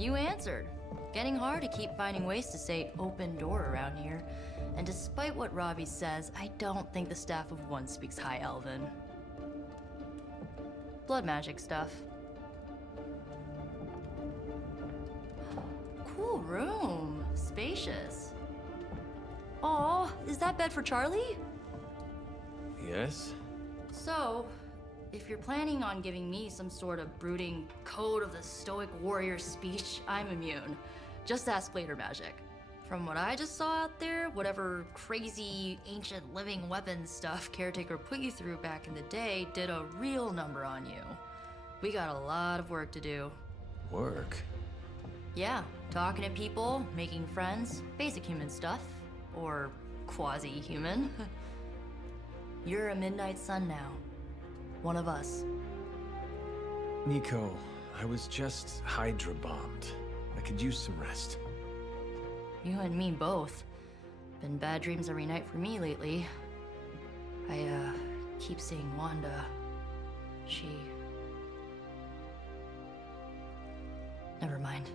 You answered. Getting hard to keep finding ways to say open door around here. And despite what Robbie says, I don't think the Staff of One speaks High Elven. Blood magic stuff. Cool room. Spacious. Aw, is that bed for Charlie? Yes? So, if you're planning on giving me some sort of brooding code of the stoic warrior speech, I'm immune. Just ask later, Magic. From what I just saw out there, whatever crazy ancient living weapons stuff Caretaker put you through back in the day did a real number on you. We got a lot of work to do. Work? Yeah, talking to people, making friends, basic human stuff. Or quasi-human. You're a Midnight Sun now. One of us. Nico, I was just Hydra bombed. I could use some rest. You and me both. Been bad dreams every night for me lately. I, keep seeing Wanda. She... Never mind.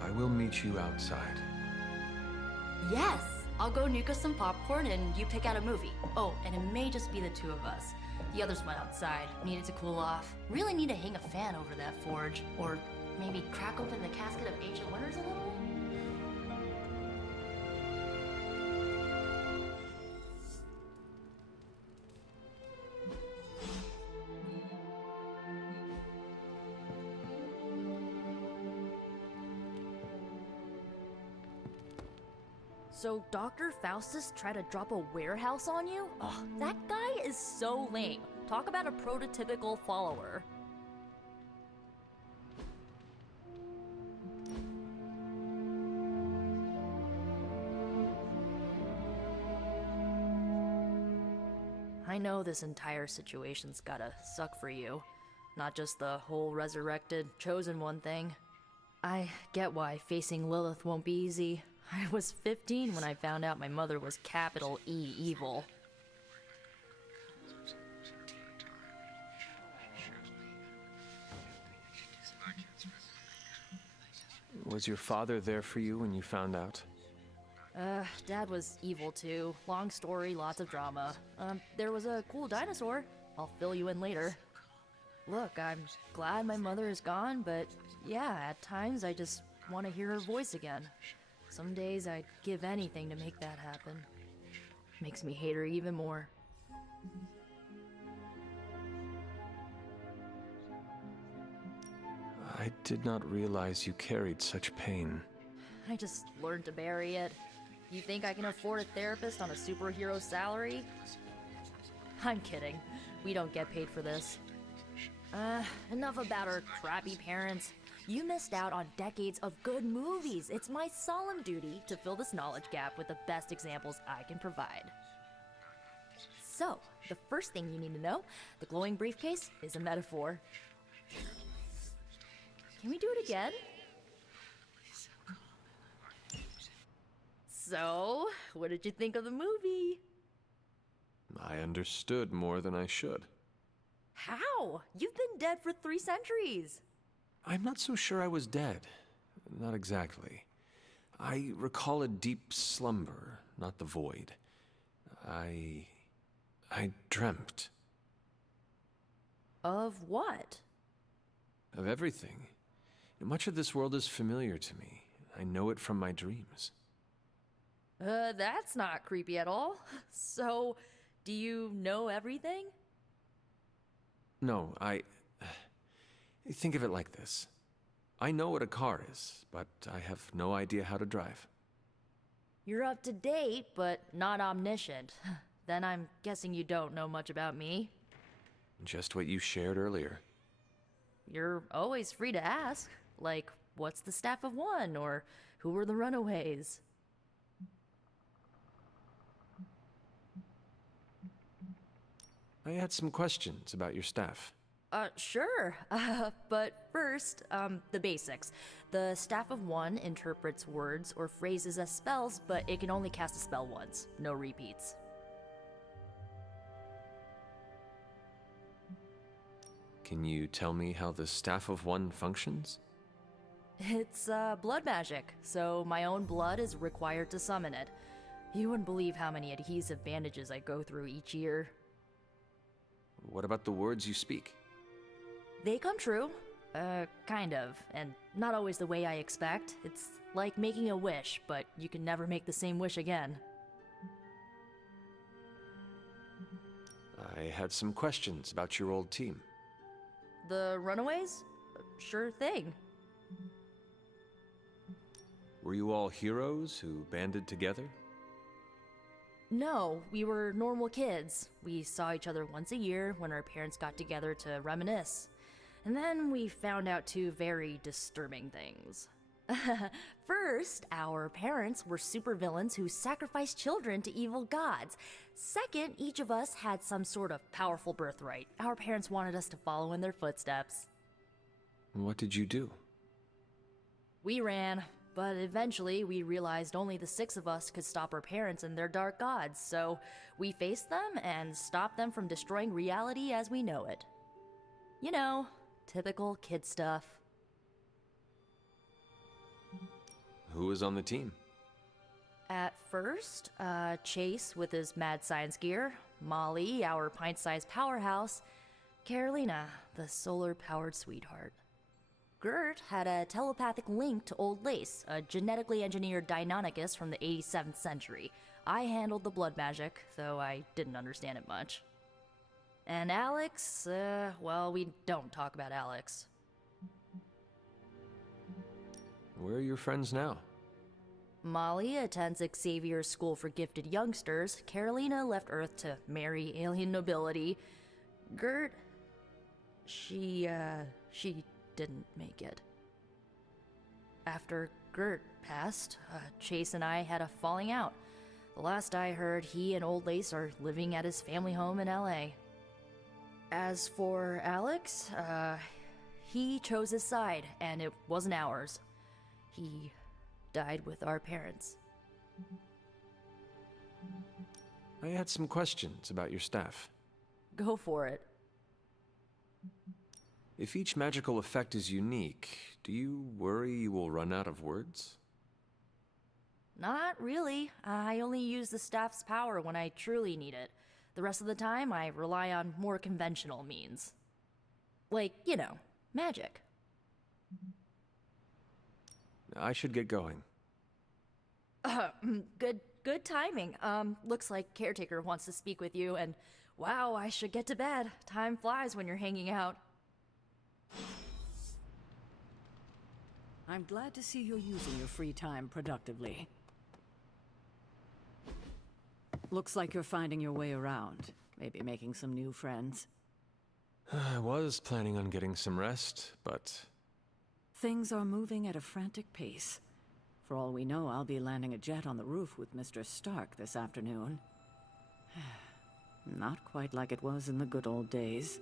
I will meet you outside. Yes! I'll go nuke us some popcorn and you pick out a movie. Oh, and it may just be the two of us. The others went outside, needed to cool off. Really need to hang a fan over that forge. Or maybe crack open the casket of Ancient Wonders a little? So Dr. Faustus tried to drop a warehouse on you? Ugh, that guy is so lame. Talk about a prototypical follower. I know this entire situation's gotta suck for you. Not just the whole resurrected, chosen one thing. I get why facing Lilith won't be easy. I was 15 when I found out my mother was capital E evil. Was your father there for you when you found out? Dad was evil too. Long story, lots of drama. There was a cool dinosaur. I'll fill you in later. Look, I'm glad my mother is gone, but yeah, at times I just want to hear her voice again. Some days I'd give anything to make that happen. Makes me hate her even more. I did not realize you carried such pain. I just learned to bury it. You think I can afford a therapist on a superhero salary? I'm kidding. We don't get paid for this. Enough about our crappy parents. You missed out on decades of good movies. It's my solemn duty to fill this knowledge gap with the best examples I can provide. So, the first thing you need to know, the glowing briefcase is a metaphor. Can we do it again? So, what did you think of the movie? I understood more than I should. How? You've been dead for 3 centuries. I'm not so sure I was dead. Not exactly. I recall a deep slumber, not the void. I dreamt. Of what? Of everything. Much of this world is familiar to me. I know it from my dreams. That's not creepy at all. So, do you know everything? No, think of it like this. I know what a car is, but I have no idea how to drive. You're up to date, but not omniscient. Then I'm guessing you don't know much about me. Just what you shared earlier. You're always free to ask. Like, what's the Staff of One? Or who were the Runaways? I had some questions about your staff. Sure. But first, the basics. The Staff of One interprets words or phrases as spells, but it can only cast a spell once. No repeats. Can you tell me how the Staff of One functions? It's blood magic, so my own blood is required to summon it. You wouldn't believe how many adhesive bandages I go through each year. What about the words you speak? They come true. Kind of, and not always the way I expect. It's like making a wish, but you can never make the same wish again. I had some questions about your old team. The Runaways? Sure thing. Were you all heroes who banded together? No, we were normal kids. We saw each other once a year when our parents got together to reminisce. And then we found out two very disturbing things. First, our parents were supervillains who sacrificed children to evil gods. Second, each of us had some sort of powerful birthright. Our parents wanted us to follow in their footsteps. What did you do? We ran, but eventually we realized only the six of us could stop our parents and their dark gods, so we faced them and stopped them from destroying reality as we know it. You know, typical kid stuff. Who was on the team? At first, Chase with his mad science gear, Molly, our pint-sized powerhouse, Carolina, the solar-powered sweetheart. Gert had a telepathic link to Old Lace, a genetically engineered Deinonychus from the 87th century. I handled the blood magic, though I didn't understand it much. And Alex, well, we don't talk about Alex. Where are your friends now? Molly attends Xavier's School for Gifted Youngsters. Carolina left Earth to marry alien nobility. Gert, she didn't make it. After Gert passed, Chase and I had a falling out. The last I heard, he and Old Lace are living at his family home in LA. As for Alex, he chose his side, and it wasn't ours. He died with our parents. I had some questions about your staff. Go for it. If each magical effect is unique, do you worry you will run out of words? Not really. I only use the staff's power when I truly need it. The rest of the time, I rely on more conventional means. Like, you know, magic. I should get going. Good timing. Looks like Caretaker wants to speak with you, and wow, I should get to bed. Time flies when you're hanging out. I'm glad to see you're using your free time productively. Looks like you're finding your way around. Maybe making some new friends. I was planning on getting some rest, but... Things are moving at a frantic pace. For all we know, I'll be landing a jet on the roof with Mr. Stark this afternoon. Not quite like it was in the good old days.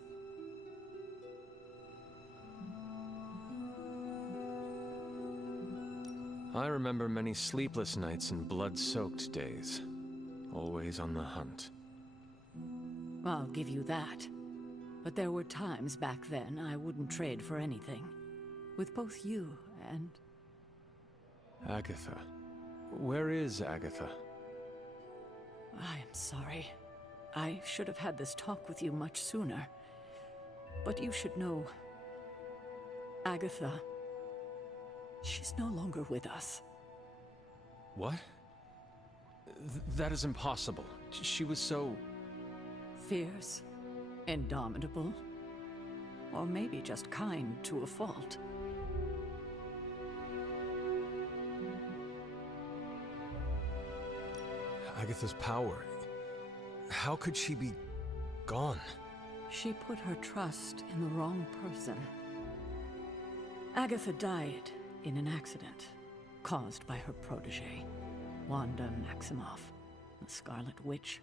I remember many sleepless nights and blood-soaked days. Always on the hunt. I'll give you that. But there were times back then I wouldn't trade for anything. With both you and... Agatha. Where is Agatha? I am sorry. I should have had this talk with you much sooner. But you should know... Agatha... She's no longer with us. What? That is impossible. She was so... Fierce, indomitable, or maybe just kind to a fault. Agatha's power. How could she be gone? She put her trust in the wrong person. Agatha died in an accident caused by her protege, Wanda Maximoff, the Scarlet Witch.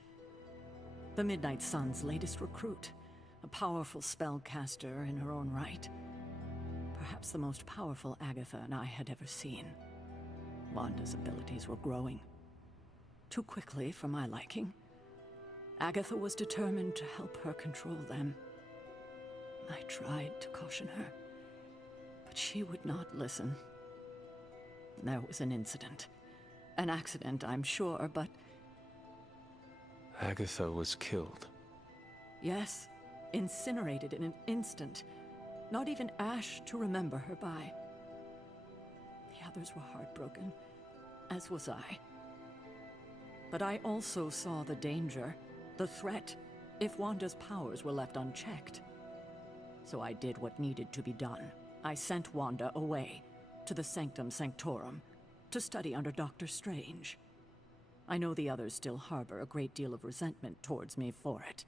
The Midnight Sun's latest recruit, a powerful spellcaster in her own right. Perhaps the most powerful Agatha and I had ever seen. Wanda's abilities were growing. Too quickly for my liking. Agatha was determined to help her control them. I tried to caution her, but she would not listen. There was an incident. An accident, I'm sure, but Agatha was killed. yes, incinerated in an instant. Not even ash to remember her by. The others were heartbroken, as was I. But I also saw the danger, the threat, if Wanda's powers were left unchecked. So I did what needed to be done. I sent Wanda away, to the Sanctum Sanctorum, to study under Doctor Strange. I know the others still harbor a great deal of resentment towards me for it.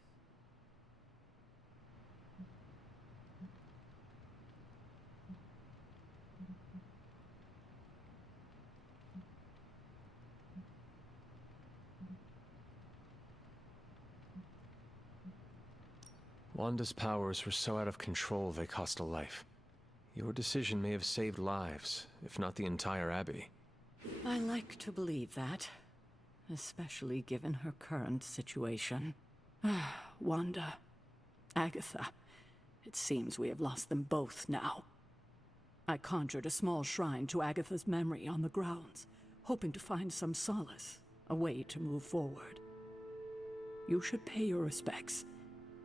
Wanda's powers were so out of control they cost a life. Your decision may have saved lives, if not the entire Abbey. I like to believe that, especially given her current situation. Wanda, Agatha, it seems we have lost them both now. I conjured a small shrine to Agatha's memory on the grounds, hoping to find some solace, a way to move forward. You should pay your respects.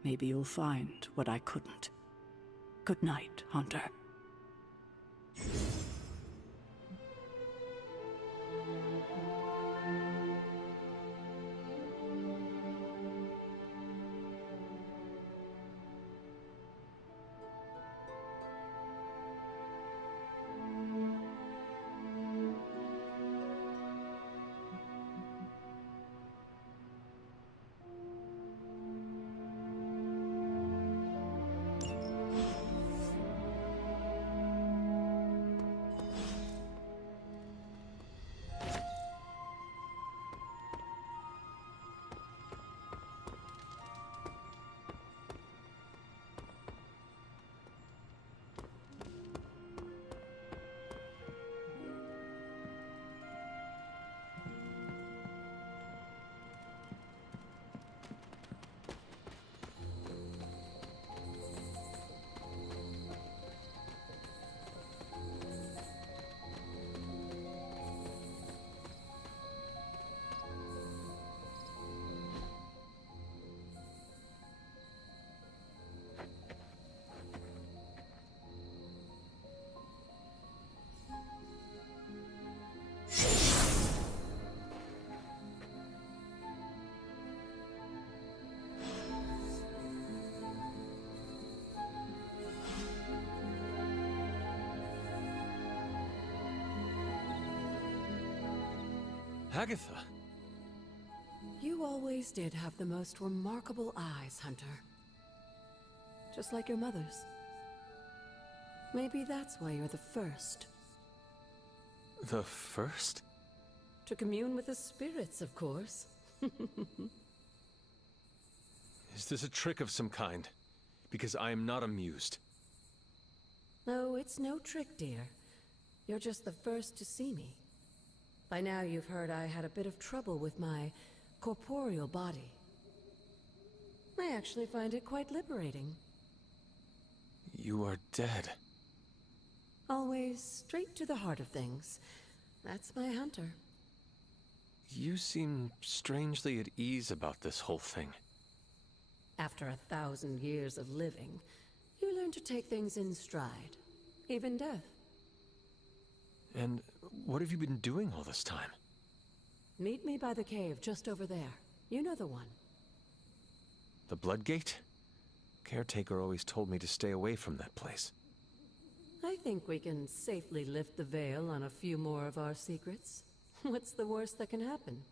Maybe you'll find what I couldn't. Good night, Hunter. Agatha! You always did have the most remarkable eyes, Hunter. Just like your mother's. Maybe that's why you're the first. The first? To commune with the spirits, of course. Is this a trick of some kind? Because I am not amused. No, it's no trick, dear. You're just the first to see me. By now you've heard I had a bit of trouble with my corporeal body. I actually find it quite liberating. You are dead. Always straight to the heart of things. That's my Hunter. You seem strangely at ease about this whole thing. After 1,000 years of living, you learn to take things in stride. Even death. And what have you been doing all this time? Meet me by the cave just over there. You know the one. The Blood Gate? Caretaker always told me to stay away from that place. I think we can safely lift the veil on a few more of our secrets. What's the worst that can happen?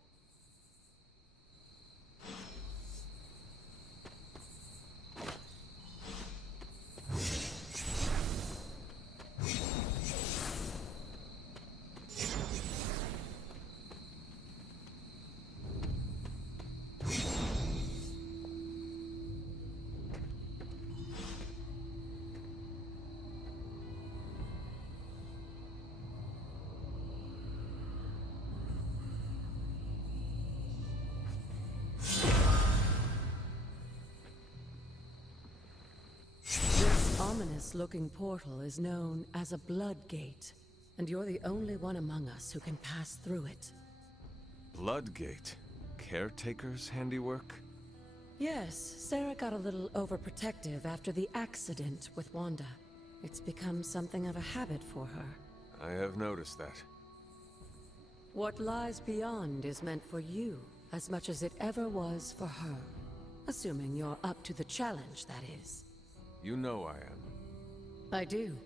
ominous-looking portal is known as a blood gate, and you're the only one among us who can pass through it. Bloodgate? Caretaker's handiwork? Yes, Sarah got a little overprotective after the accident with Wanda. It's become something of a habit for her. I have noticed that. What lies beyond is meant for you, as much as it ever was for her. Assuming you're up to the challenge, that is. You know I am. I do.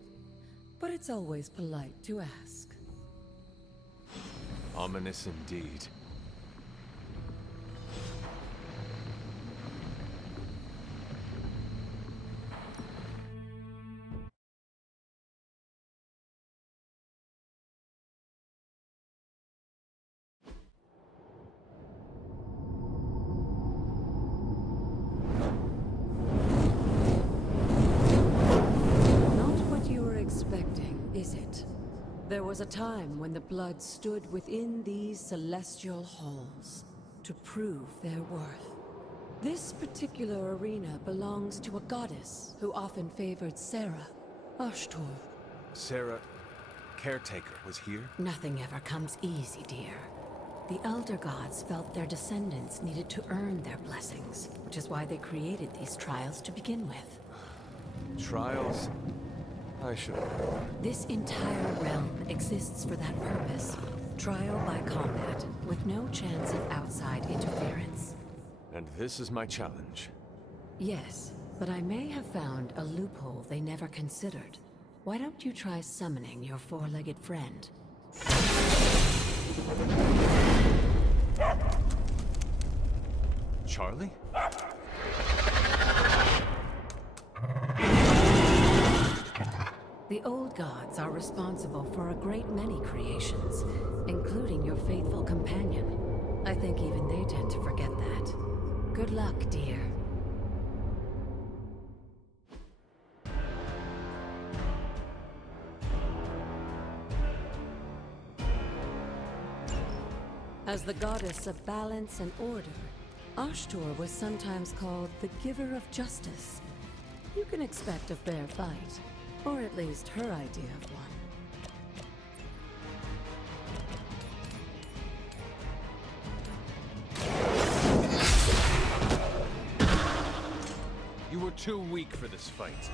But it's always polite to ask. Ominous indeed. There was a time when the blood stood within these celestial halls to prove their worth. This particular arena belongs to a goddess who often favored Sarah, Ashtor. Sarah, caretaker, was here? Nothing ever comes easy, dear. The Elder Gods felt their descendants needed to earn their blessings, which is why they created these trials to begin with. Trials? I should have known. This entire realm exists for that purpose. Trial by combat, with no chance of outside interference. And this is my challenge. Yes, but I may have found a loophole they never considered. Why don't you try summoning your four-legged friend? Charlie? The old gods are responsible for a great many creations, including your faithful companion. I think even they tend to forget that. Good luck, dear. As the goddess of balance and order, Ashtor was sometimes called the giver of justice. You can expect a fair fight. Or at least her idea of one. You were too weak for this fight.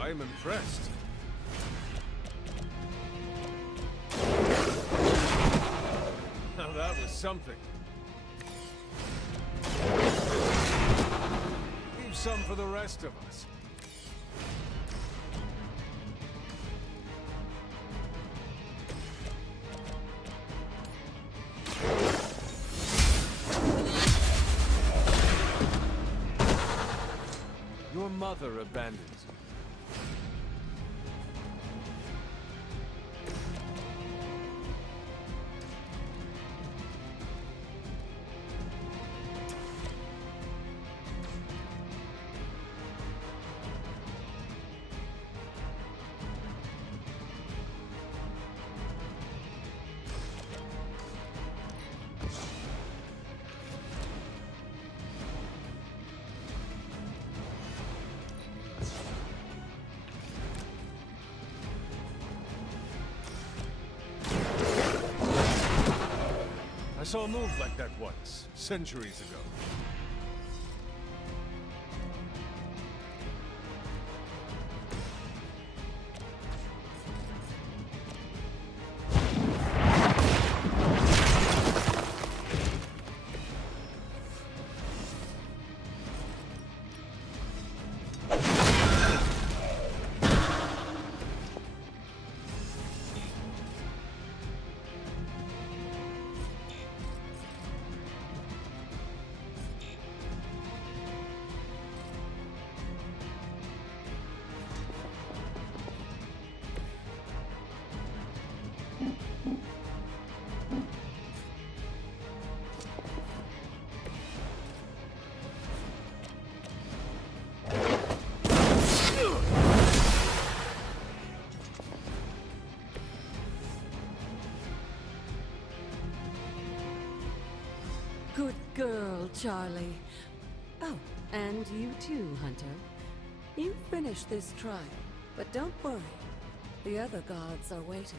I'm impressed. Now that was something. Leave some for the rest of us. Your mother abandons you. I saw a move like that once, centuries ago. Good girl, Charlie. Oh, and you too, Hunter. You finished this trial, but don't worry. The other gods are waiting.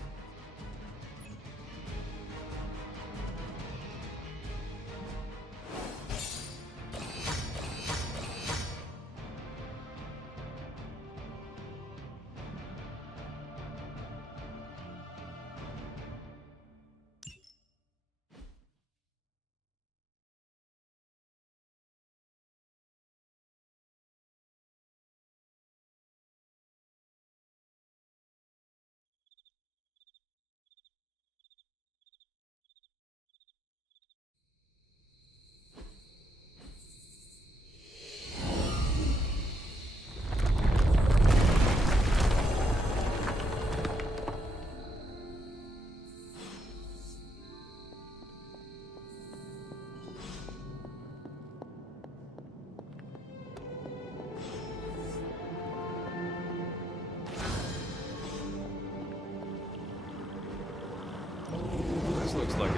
This looks like it.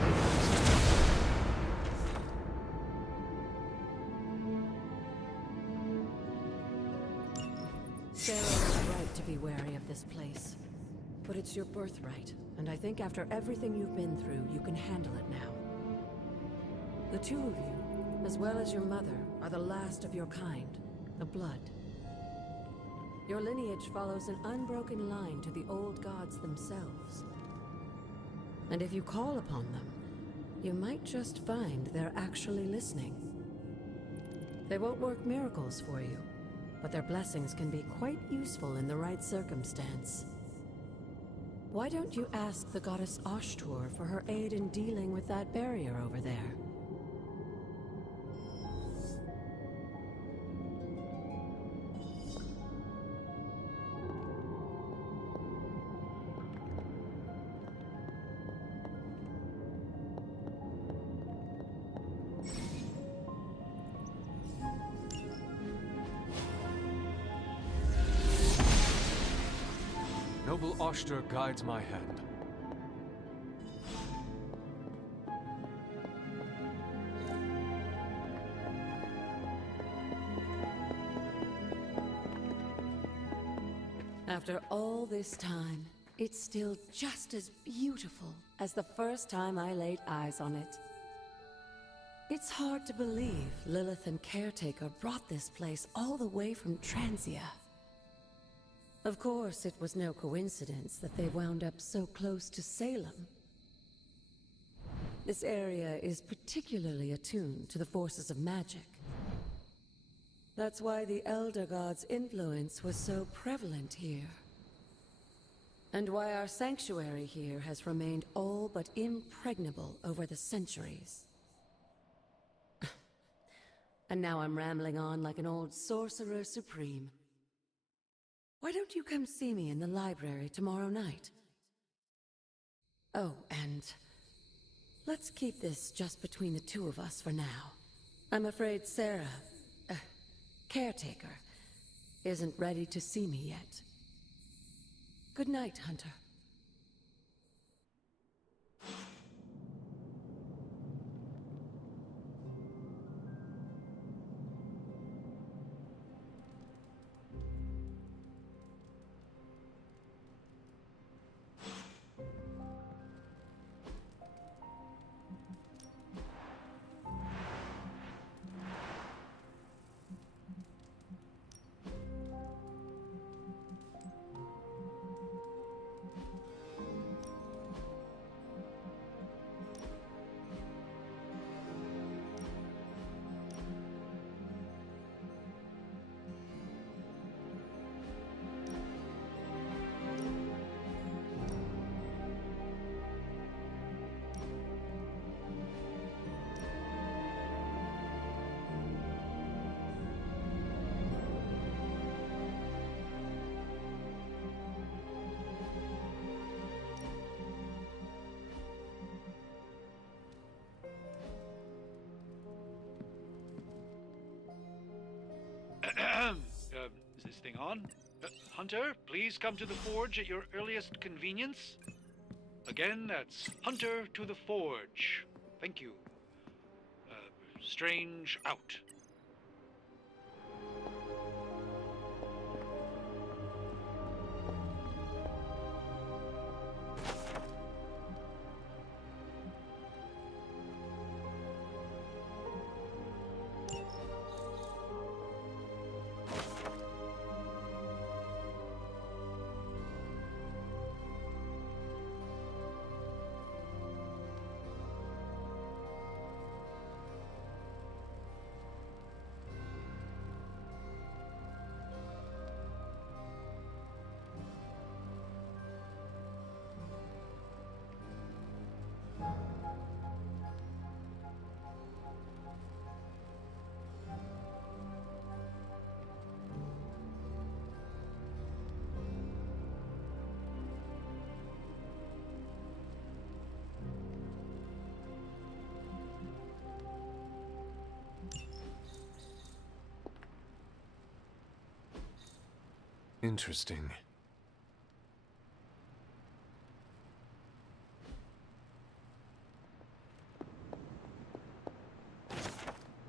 Sarah was right to be wary of this place. But it's your birthright, and I think after everything you've been through, you can handle it now. The two of you, as well as your mother, are the last of your kind, the Blood. Your lineage follows an unbroken line to the old gods themselves. And if you call upon them, you might just find they're actually listening. They won't work miracles for you, but their blessings can be quite useful in the right circumstance. Why don't you ask the goddess Ashtur for her aid in dealing with that barrier over there? Noble Ashtur guides my hand. After all this time, it's still just as beautiful as the first time I laid eyes on it. It's hard to believe Lilith and Caretaker brought this place all the way from Transia. Of course, it was no coincidence that they wound up so close to Salem. This area is particularly attuned to the forces of magic. That's why the Elder God's influence was so prevalent here. And why our sanctuary here has remained all but impregnable over the centuries. And now I'm rambling on like an old sorcerer supreme. Why don't you come see me in the library tomorrow night? Oh, and let's keep this just between the two of us for now. I'm afraid Sarah, Caretaker, isn't ready to see me yet. Good night, Hunter. Is this thing on? Hunter, please come to the forge at your earliest convenience. Again, that's Hunter to the forge. Thank you. Strange out. Interesting.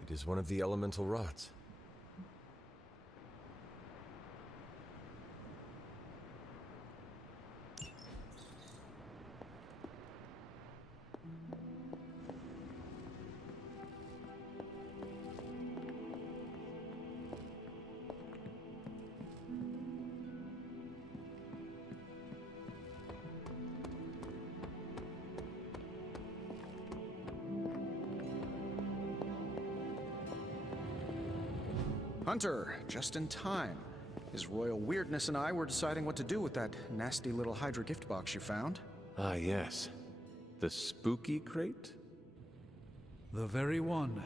It is one of the elemental rods. Hunter, just in time. His royal weirdness and I were deciding what to do with that nasty little Hydra gift box you found. Ah, yes. The spooky crate? The very one.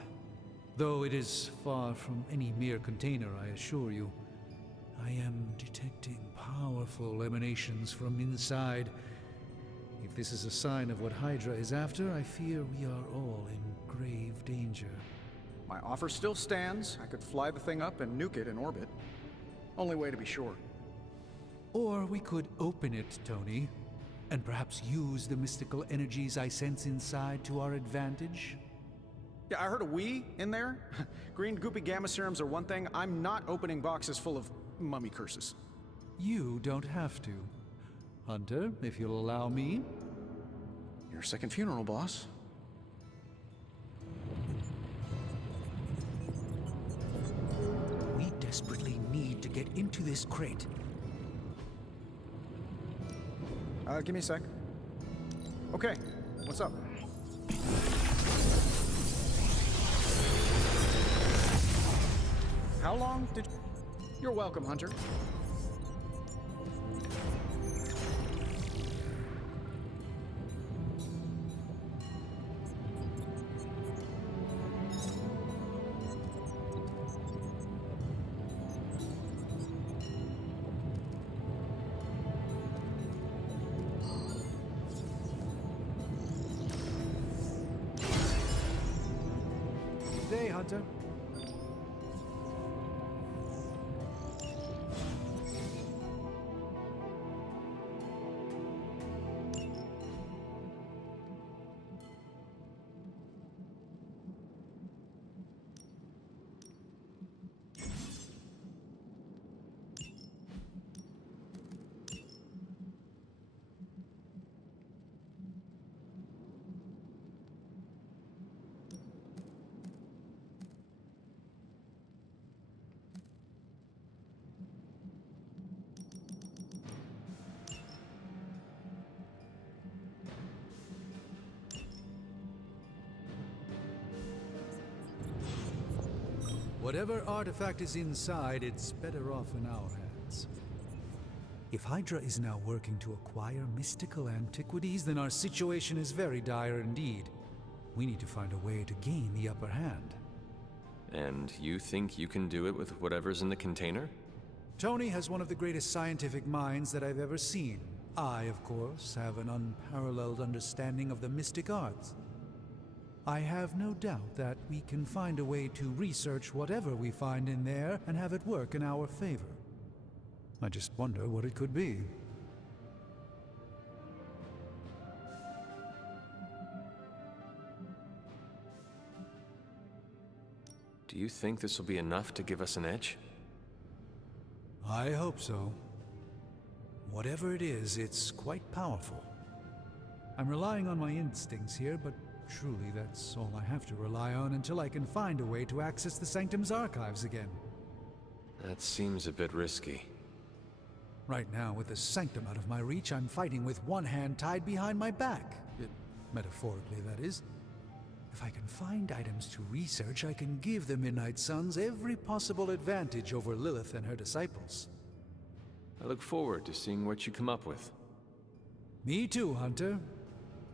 Though it is far from any mere container, I assure you. I am detecting powerful emanations from inside. If this is a sign of what Hydra is after, I fear we are all in grave danger. My offer still stands. I could fly the thing up and nuke it in orbit. Only way to be sure. Or we could open it, Tony, and perhaps use the mystical energies I sense inside to our advantage. Yeah, I heard a "we" in there. Green goopy gamma serums are one thing. I'm not opening boxes full of mummy curses. You don't have to. Hunter, if you'll allow me. Your second funeral, boss. We desperately need to get into this crate. Give me a sec. Okay, what's up? How long did... You're welcome, Hunter. Good day, Hunter. Whatever artifact is inside, it's better off in our hands. If Hydra is now working to acquire mystical antiquities, then our situation is very dire indeed. We need to find a way to gain the upper hand. And you think you can do it with whatever's in the container? Tony has one of the greatest scientific minds that I've ever seen. I, of course, have an unparalleled understanding of the mystic arts. I have no doubt that we can find a way to research whatever we find in there and have it work in our favor. I just wonder what it could be. Do you think this will be enough to give us an edge? I hope so. Whatever it is, it's quite powerful. I'm relying on my instincts here, but truly that's all I have to rely on until I can find a way to access the Sanctum's archives again. That seems a bit risky. Right now, with the Sanctum out of my reach, I'm fighting with one hand tied behind my back. Metaphorically, that is. If I can find items to research, I can give the Midnight Suns every possible advantage over Lilith and her disciples. I look forward to seeing what you come up with. Me too, Hunter.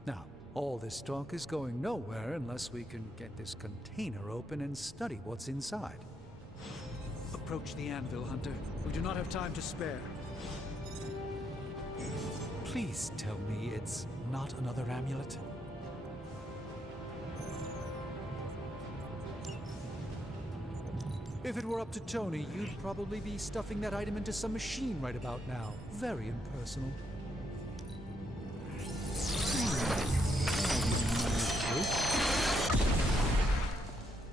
Now, all this talk is going nowhere unless we can get this container open and study what's inside. Approach the anvil, Hunter. We do not have time to spare. Please tell me it's not another amulet. If it were up to Tony, you'd probably be stuffing that item into some machine right about now. Very impersonal.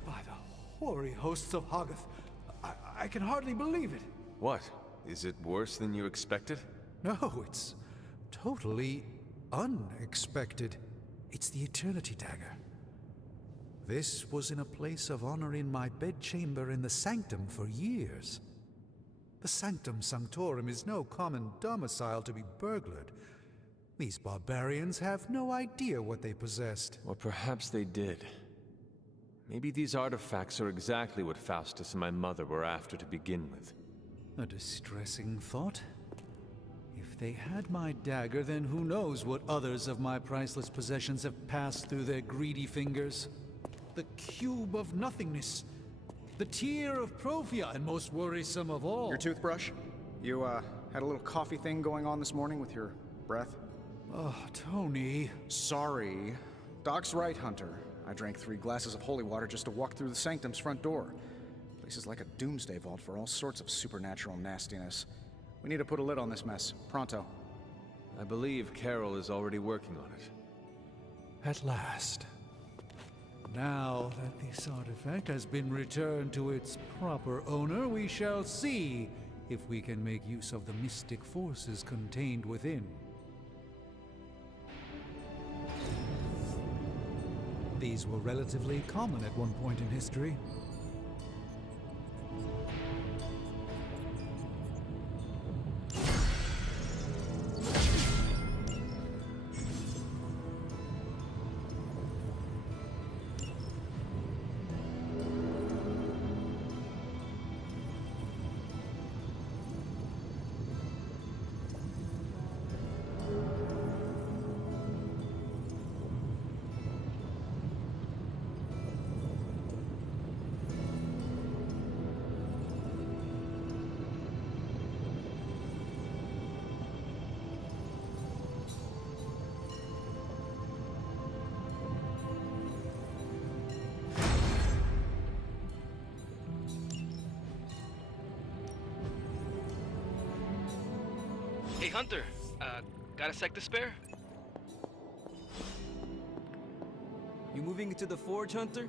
By the hoary hosts of Hoggoth, I can hardly believe it. What? Is it worse than you expected? No, it's totally unexpected. It's the Eternity Dagger. This was in a place of honor in my bedchamber in the Sanctum for years. The Sanctum Sanctorum is no common domicile to be burglared. These barbarians have no idea what they possessed. Or perhaps they did. Maybe these artifacts are exactly what Faustus and my mother were after to begin with. A distressing thought. If they had my dagger, then who knows what others of my priceless possessions have passed through their greedy fingers. The cube of nothingness. The tear of Profia, and most worrisome of all. Your toothbrush? You, had a little coffee thing going on this morning with your breath? Oh, Tony. Sorry. Doc's right, Hunter. I drank 3 glasses of holy water just to walk through the Sanctum's front door. Place is like a doomsday vault for all sorts of supernatural nastiness. We need to put a lid on this mess. Pronto. I believe Carol is already working on it. At last. Now that this artifact has been returned to its proper owner, we shall see if we can make use of the mystic forces contained within. These were relatively common at one point in history. Hey Hunter, got a sec to spare? You moving into the forge, Hunter?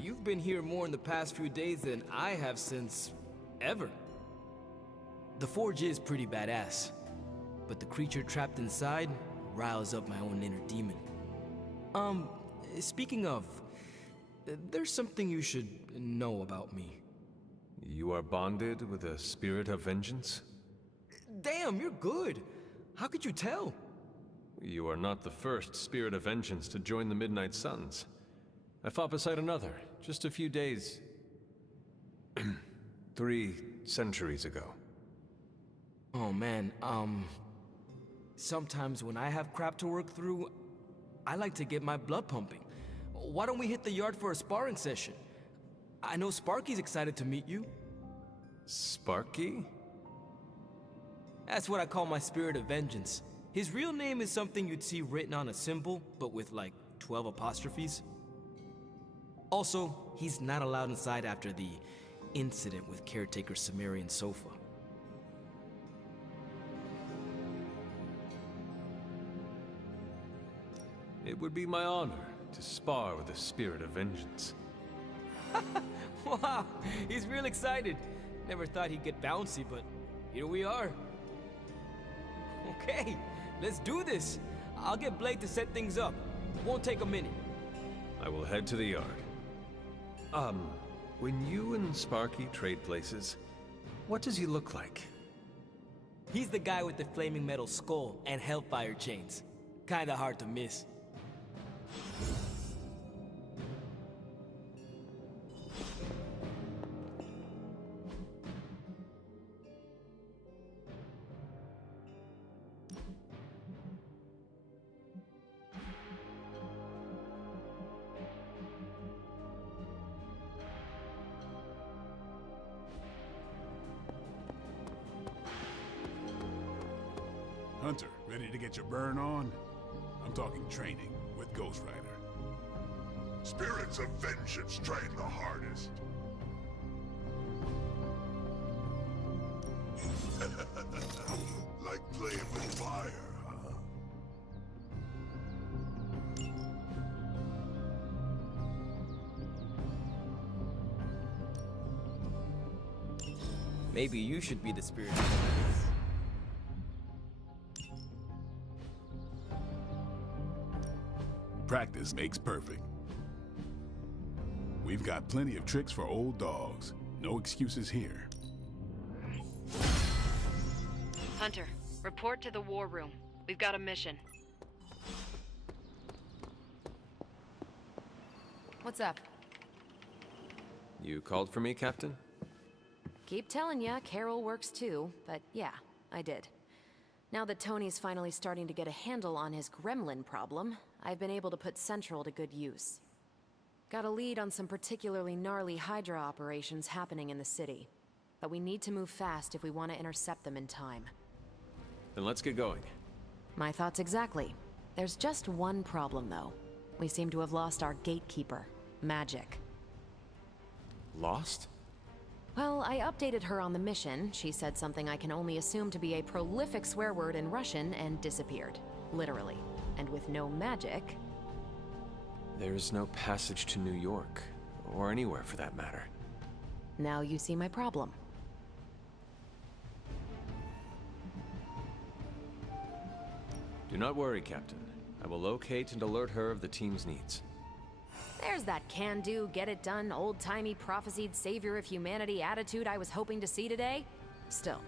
You've been here more in the past few days than I have since ever. The forge is pretty badass, but the creature trapped inside riles up my own inner demon. Speaking of, there's something you should know about me. You are bonded with a spirit of vengeance? Damn, you're good. How could you tell? You are not the first spirit of vengeance to join the Midnight Suns. I fought beside another, just a few days... 3 centuries ago. Oh man, sometimes when I have crap to work through, I like to get my blood pumping. Why don't we hit the yard for a sparring session? I know Sparky's excited to meet you. Sparky? That's what I call my spirit of vengeance. His real name is something you'd see written on a symbol, but with like 12 apostrophes. Also, he's not allowed inside after the incident with caretaker Sumerian's sofa. It would be my honor to spar with the spirit of vengeance. Wow, he's real excited. Never thought he'd get bouncy, but here we are. Okay, let's do this. I'll get Blake to set things up. Won't take a minute. I will head to the yard. When you and Sparky trade places, what does he look like? He's the guy with the flaming metal skull and hellfire chains. Kinda hard to miss. Hunter, ready to get your burn on? I'm talking training with Ghost Rider. Spirits of vengeance train the hardest. Like playing with fire, huh? Maybe you should be the spirit. Practice makes perfect. We've got plenty of tricks for old dogs. No excuses here. Hunter, report to the war room. We've got a mission. What's up? You called for me, Captain? Keep telling ya, Carol works too, but yeah, I did. Now that Tony's finally starting to get a handle on his gremlin problem, I've been able to put Central to good use. Got a lead on some particularly gnarly Hydra operations happening in the city. But we need to move fast if we want to intercept them in time. Then let's get going. My thoughts exactly. There's just one problem, though. We seem to have lost our gatekeeper, Magic. Lost? Well, I updated her on the mission. She said something I can only assume to be a prolific swear word in Russian and disappeared. Literally. And with no magic... There's no passage to New York, or anywhere for that matter. Now you see my problem. Do not worry, Captain. I will locate and alert her of the team's needs. There's that can-do, get-it-done, old-timey prophesied savior of humanity attitude I was hoping to see today. Still,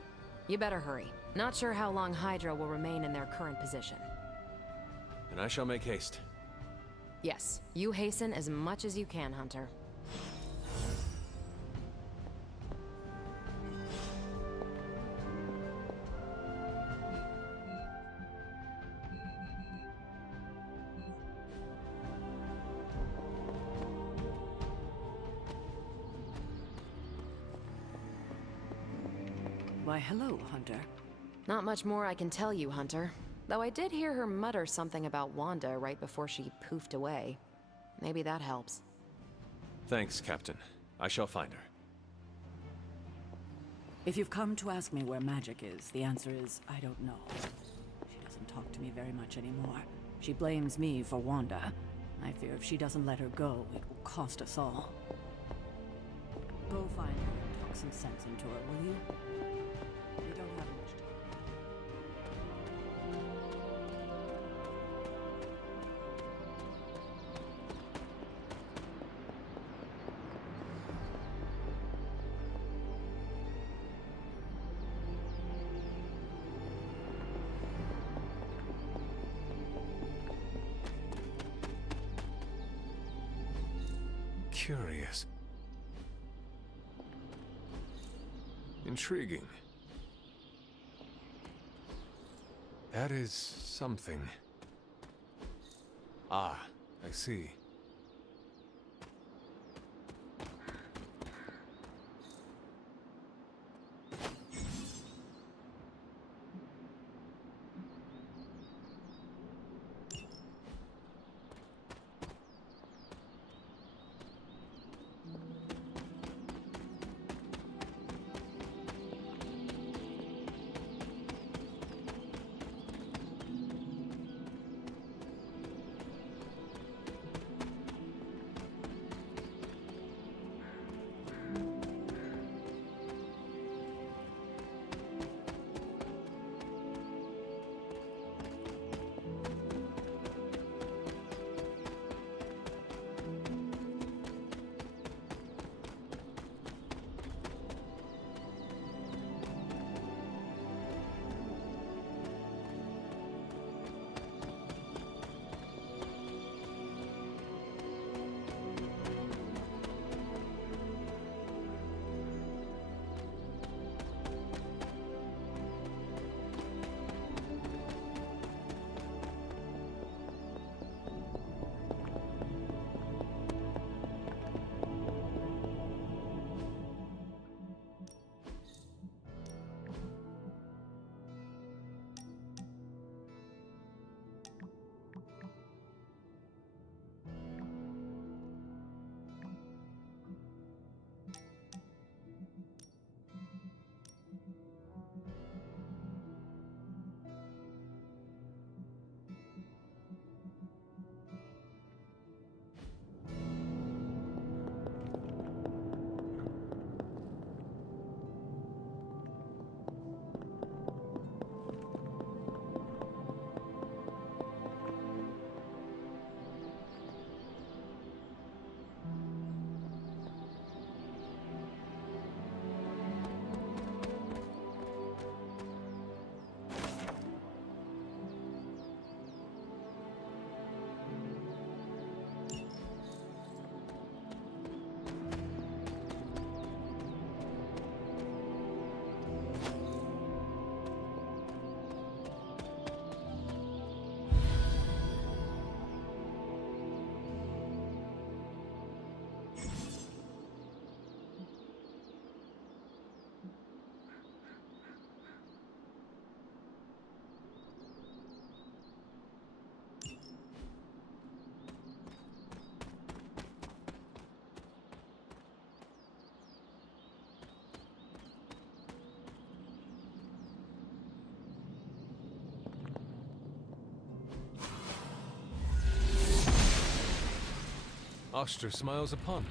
you better hurry. Not sure how long Hydra will remain in their current position. And I shall make haste. Yes, you hasten as much as you can, Hunter. Why, hello, Hunter. Not much more I can tell you, Hunter. Though I did hear her mutter something about Wanda right before she poofed away. Maybe that helps. Thanks, Captain. I shall find her. If you've come to ask me where Magic is, the answer is, I don't know. She doesn't talk to me very much anymore. She blames me for Wanda. I fear if she doesn't let her go, it will cost us all. Go find her and talk some sense into her, will you? We don't have much time. Curious. Intriguing. That is something. Ah, I see. Oster smiles upon me.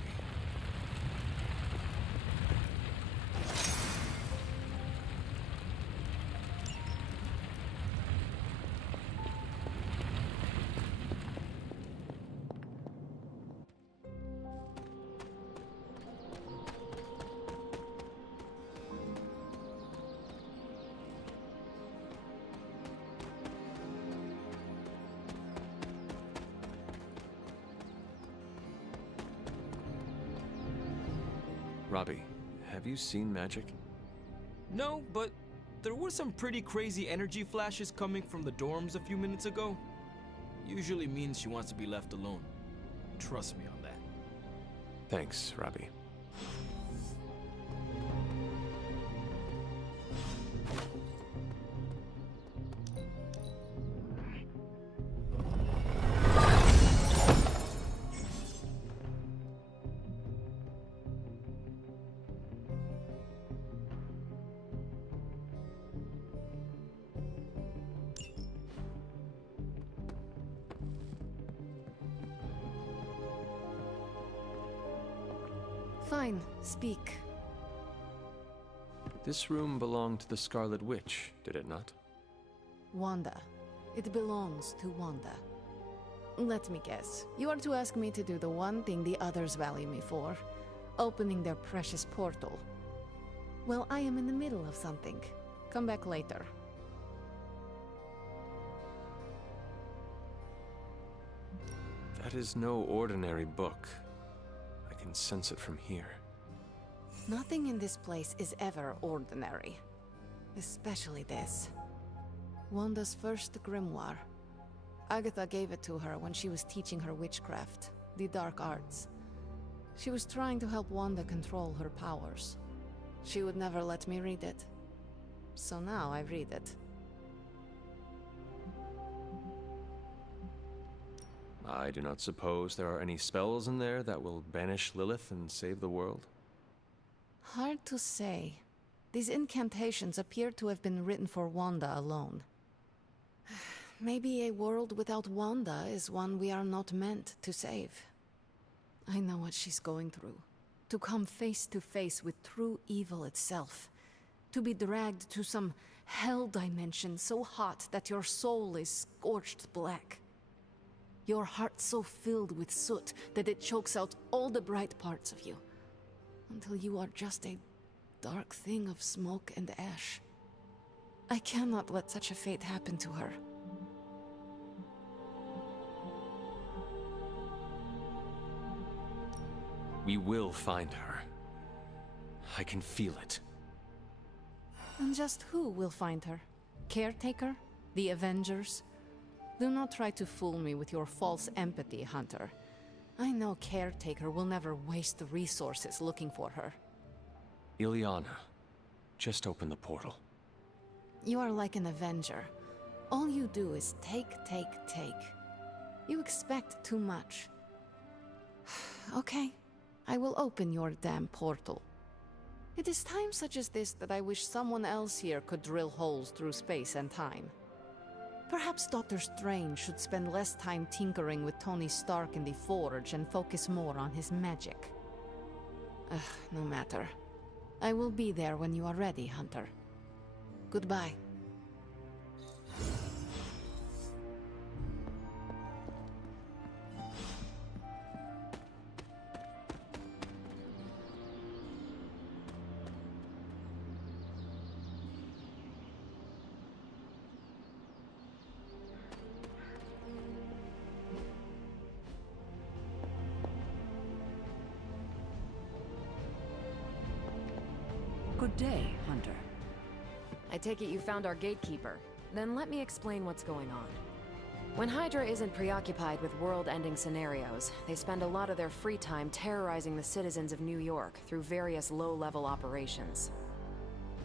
Robbie, have you seen magic? No, but there were some pretty crazy energy flashes coming from the dorms a few minutes ago. Usually means she wants to be left alone. Trust me on that. Thanks, Robbie. Fine, speak. This room belonged to the Scarlet Witch, did it not? Wanda. It belongs to Wanda. Let me guess. You are to ask me to do the one thing the others value me for. Opening their precious portal. Well, I am in the middle of something. Come back later. That is no ordinary book. I can sense it from here. Nothing in this place is ever ordinary. Especially this. Wanda's first grimoire. Agatha gave it to her when she was teaching her witchcraft, the dark arts. She was trying to help Wanda control her powers. She would never let me read it. So now I read it. I do not suppose there are any spells in there that will banish Lilith and save the world? Hard to say. These incantations appear to have been written for Wanda alone. Maybe a world without Wanda is one we are not meant to save. I know what she's going through. To come face to face with true evil itself. To be dragged to some hell dimension so hot that your soul is scorched black. Your heart so filled with soot that it chokes out all the bright parts of you. Until you are just a dark thing of smoke and ash. I cannot let such a fate happen to her. We will find her. I can feel it. And just who will find her? Caretaker? The Avengers? Do not try to fool me with your false empathy, Hunter. I know Caretaker will never waste the resources looking for her. Ileana, just open the portal. You are like an Avenger. All you do is take. You expect too much. Okay, I will open your damn portal. It is times such as this that I wish someone else here could drill holes through space and time. Perhaps Doctor Strange should spend less time tinkering with Tony Stark in the Forge and focus more on his magic. No matter. I will be there when you are ready, Hunter. Goodbye. Good day, Hunter. I take it you found our gatekeeper. Then let me explain what's going on. When Hydra isn't preoccupied with world-ending scenarios, they spend a lot of their free time terrorizing the citizens of New York through various low-level operations.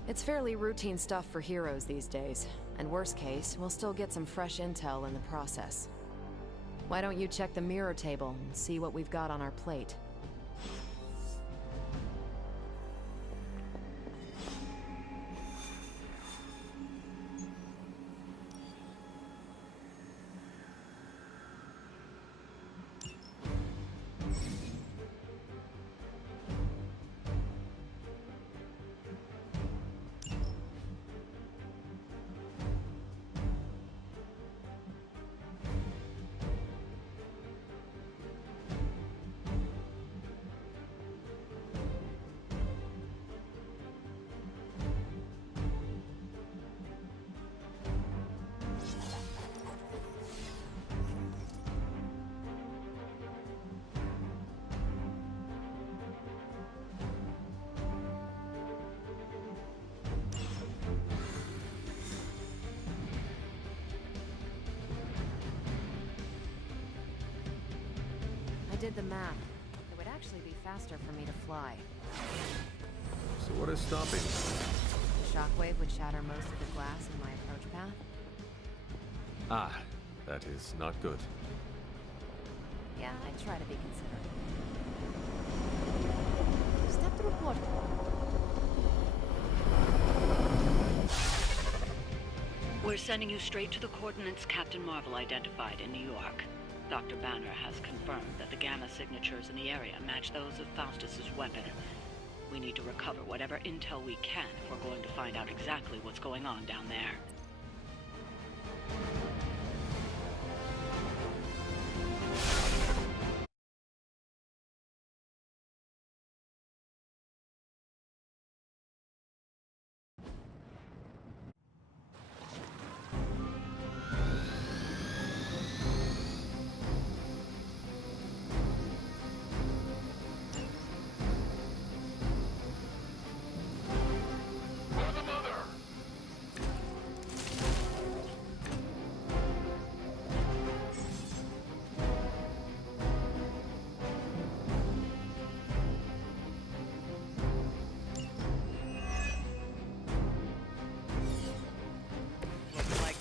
It's fairly routine stuff for heroes these days, and worst case, we'll still get some fresh intel in the process. Why don't you check the mirror table and see what we've got on our plate? did the math. It would actually be faster for me to fly. So what is stopping you? The shockwave would shatter most of the glass in my approach path. Ah, that is not good. Yeah, I try to be considerate. Step through portal. We're sending you straight to the coordinates Captain Marvel identified in New York. Dr. Banner has confirmed that the gamma signatures in the area match those of Faustus's weapon. We need to recover whatever intel we can if we're going to find out exactly what's going on down there.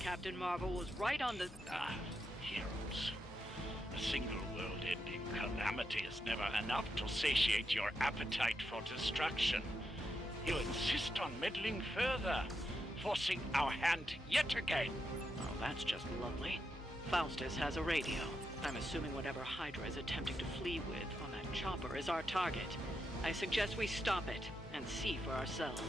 Captain Marvel was right on the... Heroes. A single world-ending calamity is never enough to satiate your appetite for destruction. You insist on meddling further, forcing our hand yet again. Oh, that's just lovely. Faustus has a radio. I'm assuming whatever Hydra is attempting to flee with on that chopper is our target. I suggest we stop it and see for ourselves.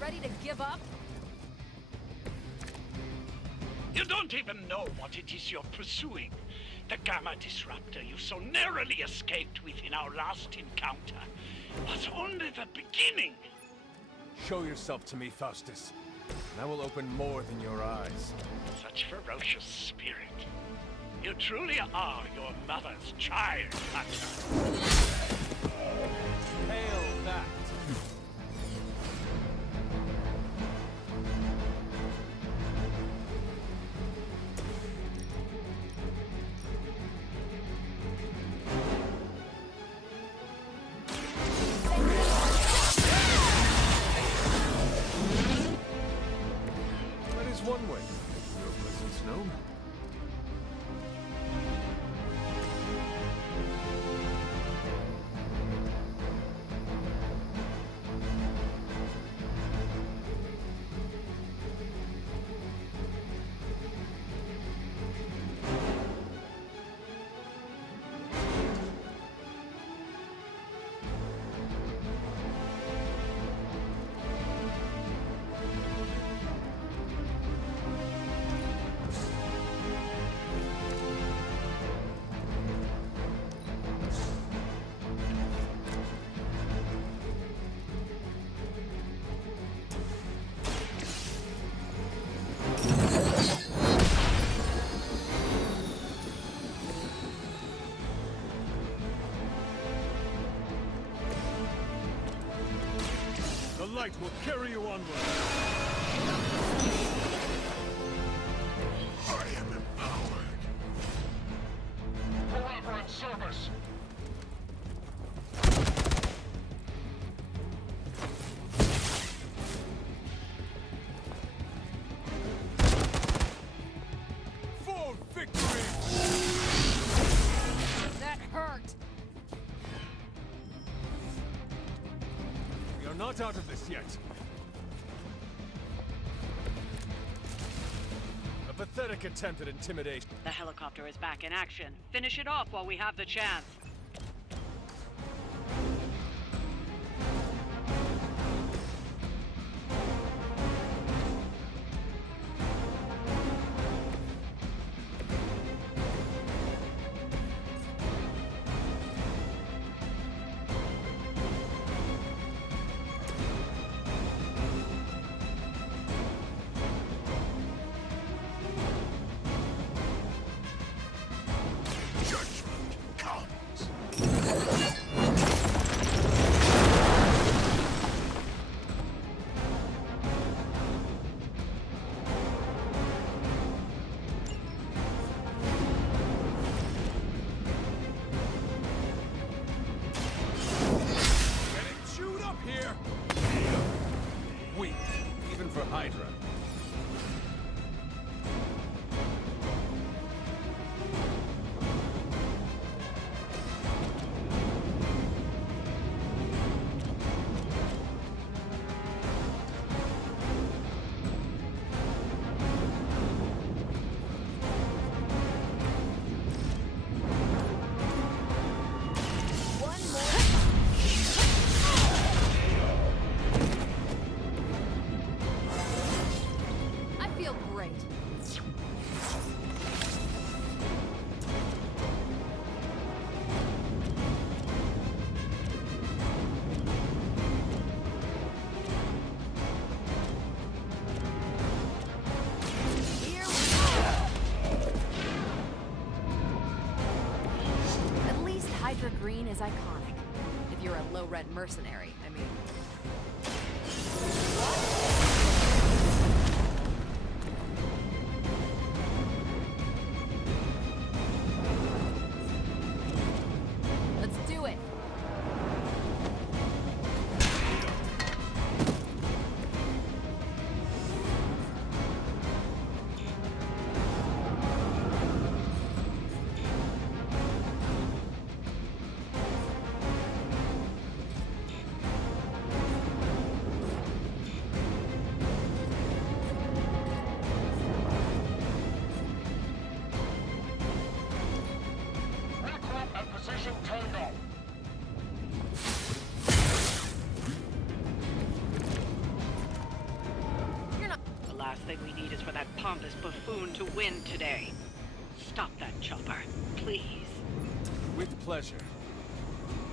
Ready to give up? You don't even know what it is you're pursuing. The Gamma Disruptor you so narrowly escaped with in our last encounter was only the beginning. Show yourself to me, Faustus, and I will open more than your eyes. Such ferocious spirit. You truly are your mother's child, Hunter. Hail that! One way to make your presence known. light will carry you onward. I am empowered. Forever in service. For victory! That hurt! We are not out of this yet. A pathetic attempt at intimidation. The helicopter is back in action. Finish it off while we have the chance. Judgment comes. Getting chewed up here! Weak, even for Hydra. I feel great. Here we go. At least Hydra Green is iconic. If you're a low-rent mercenary, I mean. Let's do it. Recruit and position tango. The last thing we need is for that pompous buffoon to win today. Stop that chopper, please. With pleasure.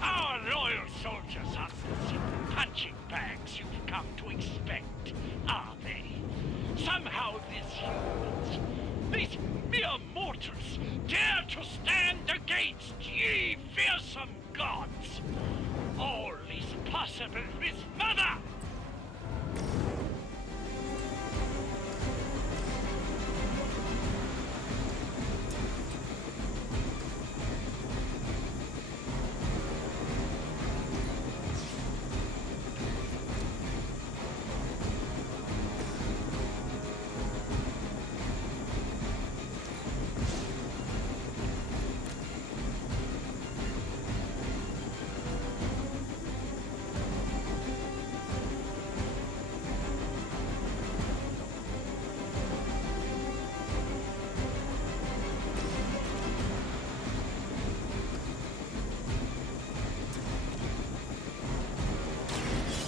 Our loyal soldiers aren't the simple punching bags you've come to expect, are they? Somehow these humans, these mere mortals, dare to stand against ye fearsome gods. All is possible with Mother!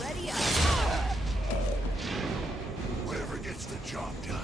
Ready up. Whatever gets the job done.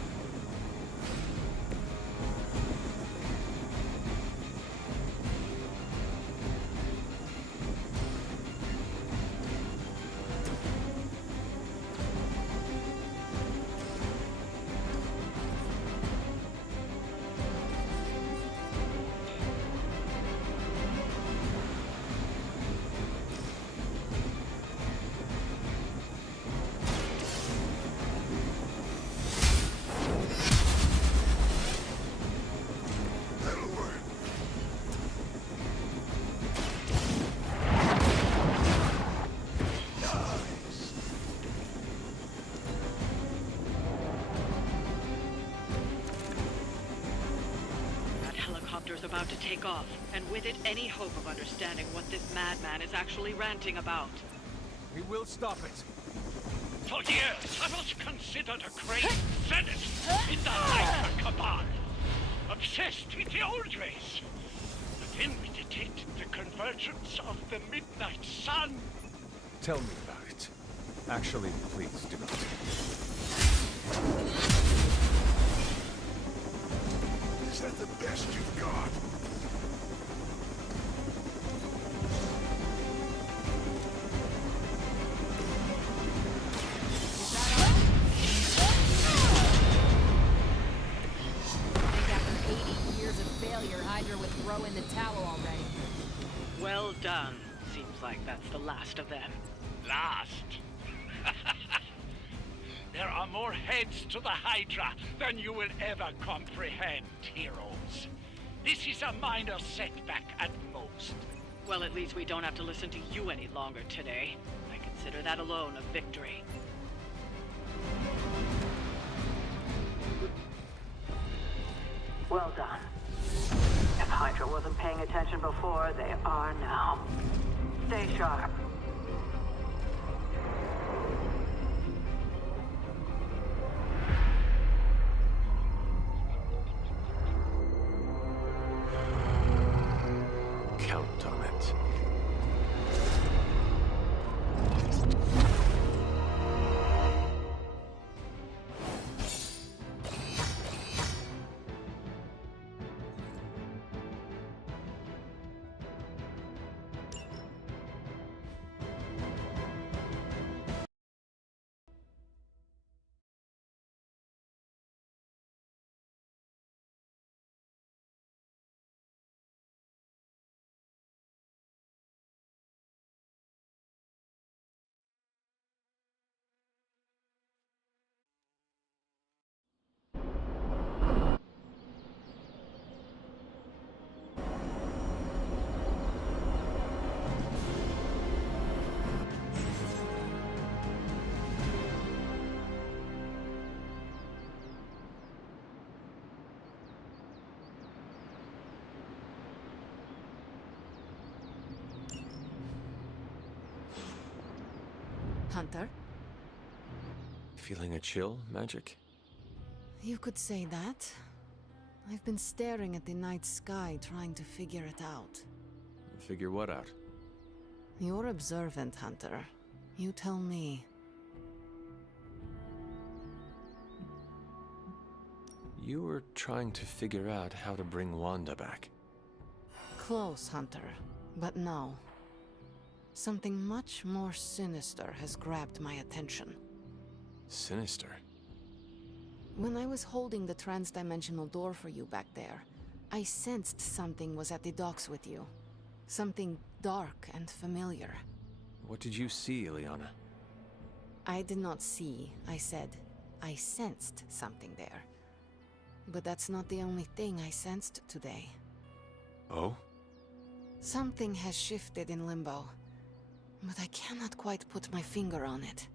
signature's about to take off, and with it, any hope of understanding what this madman is actually ranting about. We will stop it. For years, I was considered a great zealot in the Hydra Cabal, obsessed with the old race. But then we detected the convergence of the Midnight Sun. Tell me about it. Actually, please do not. Is that the best you've got? After 80 years of failure, Hydra would throw in the towel already. Well done. Seems like that's the last of them. Last? There are more heads to the Hydra than you will ever comprehend, heroes. This is a minor setback at most. Well, at least we don't have to listen to you any longer today. I consider that alone a victory. Well done. If Hydra wasn't paying attention before, they are now. Stay sharp. Count on it. Hunter? Feeling a chill, Magic? You could say that. I've been staring at the night sky trying to figure it out. Figure what out? You're observant, Hunter. You tell me. You were trying to figure out how to bring Wanda back. Close, Hunter. But no. Something much more sinister has grabbed my attention. Sinister? When I was holding the trans-dimensional door for you back there, I sensed something was at the docks with you. Something dark and familiar. What did you see, Ileana? I did not see, I said. I sensed something there. But that's not the only thing I sensed today. Oh? Something has shifted in Limbo, but I cannot quite put my finger on it.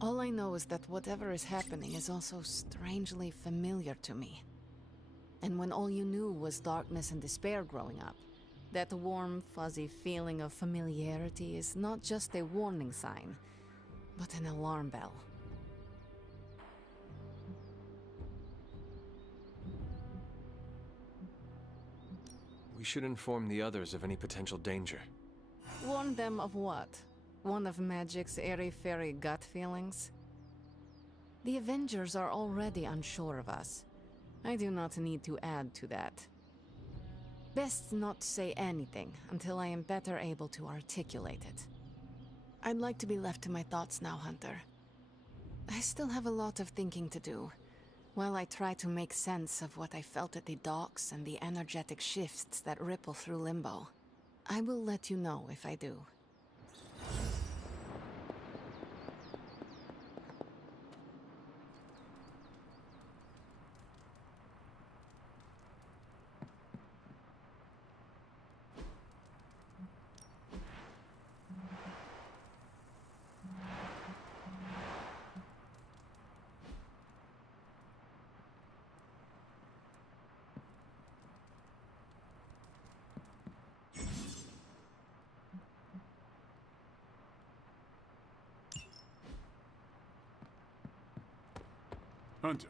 All I know is that whatever is happening is also strangely familiar to me. And when all you knew was darkness and despair growing up, that warm, fuzzy feeling of familiarity is not just a warning sign, but an alarm bell. We should inform the others of any potential danger. Warn them of what? One of Magic's airy-fairy gut feelings? The Avengers are already unsure of us. I do not need to add to that. Best not say anything until I am better able to articulate it. I'd like to be left to my thoughts now, Hunter. I still have a lot of thinking to do, while I try to make sense of what I felt at the docks and the energetic shifts that ripple through Limbo. I will let you know if I do. Hunter.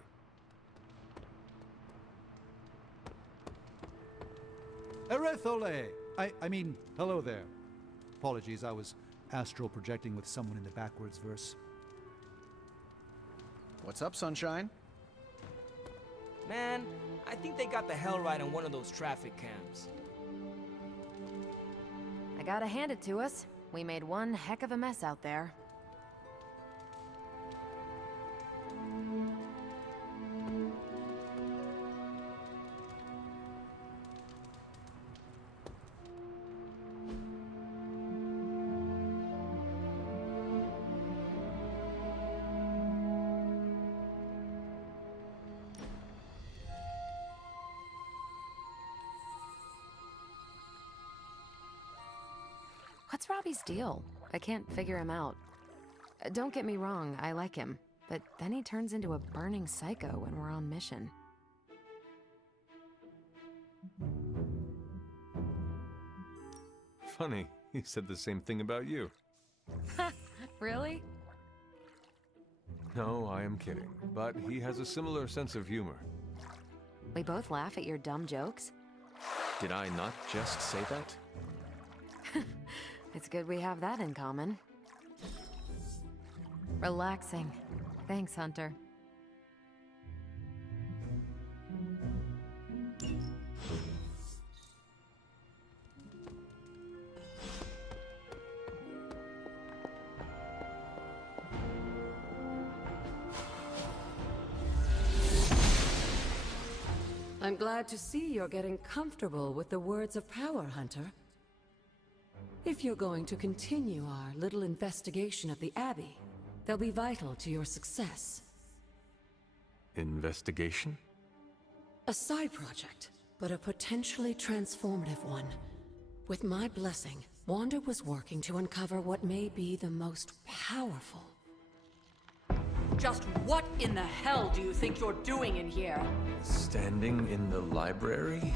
Erethole! I mean, hello there. Apologies, I was astral projecting with someone in the backwards verse. What's up, Sunshine? Man, I think they got the hell right on one of those traffic cams. I gotta hand it to us. We made one heck of a mess out there. What's Robbie's deal? I can't figure him out. Don't get me wrong, I like him, but then he turns into a burning psycho when we're on mission. Funny, he said the same thing about you. Really? No, I am kidding, but he has a similar sense of humor. We both laugh at your dumb jokes? Did I not just say that? It's good we have that in common. Relaxing. Thanks, Hunter. I'm glad to see you're getting comfortable with the words of power, Hunter. If you're going to continue our little investigation of the Abbey, they'll be vital to your success. Investigation? A side project, but a potentially transformative one. With my blessing, Wanda was working to uncover what may be the most powerful. Just what in the hell do you think you're doing in here? Standing in the library?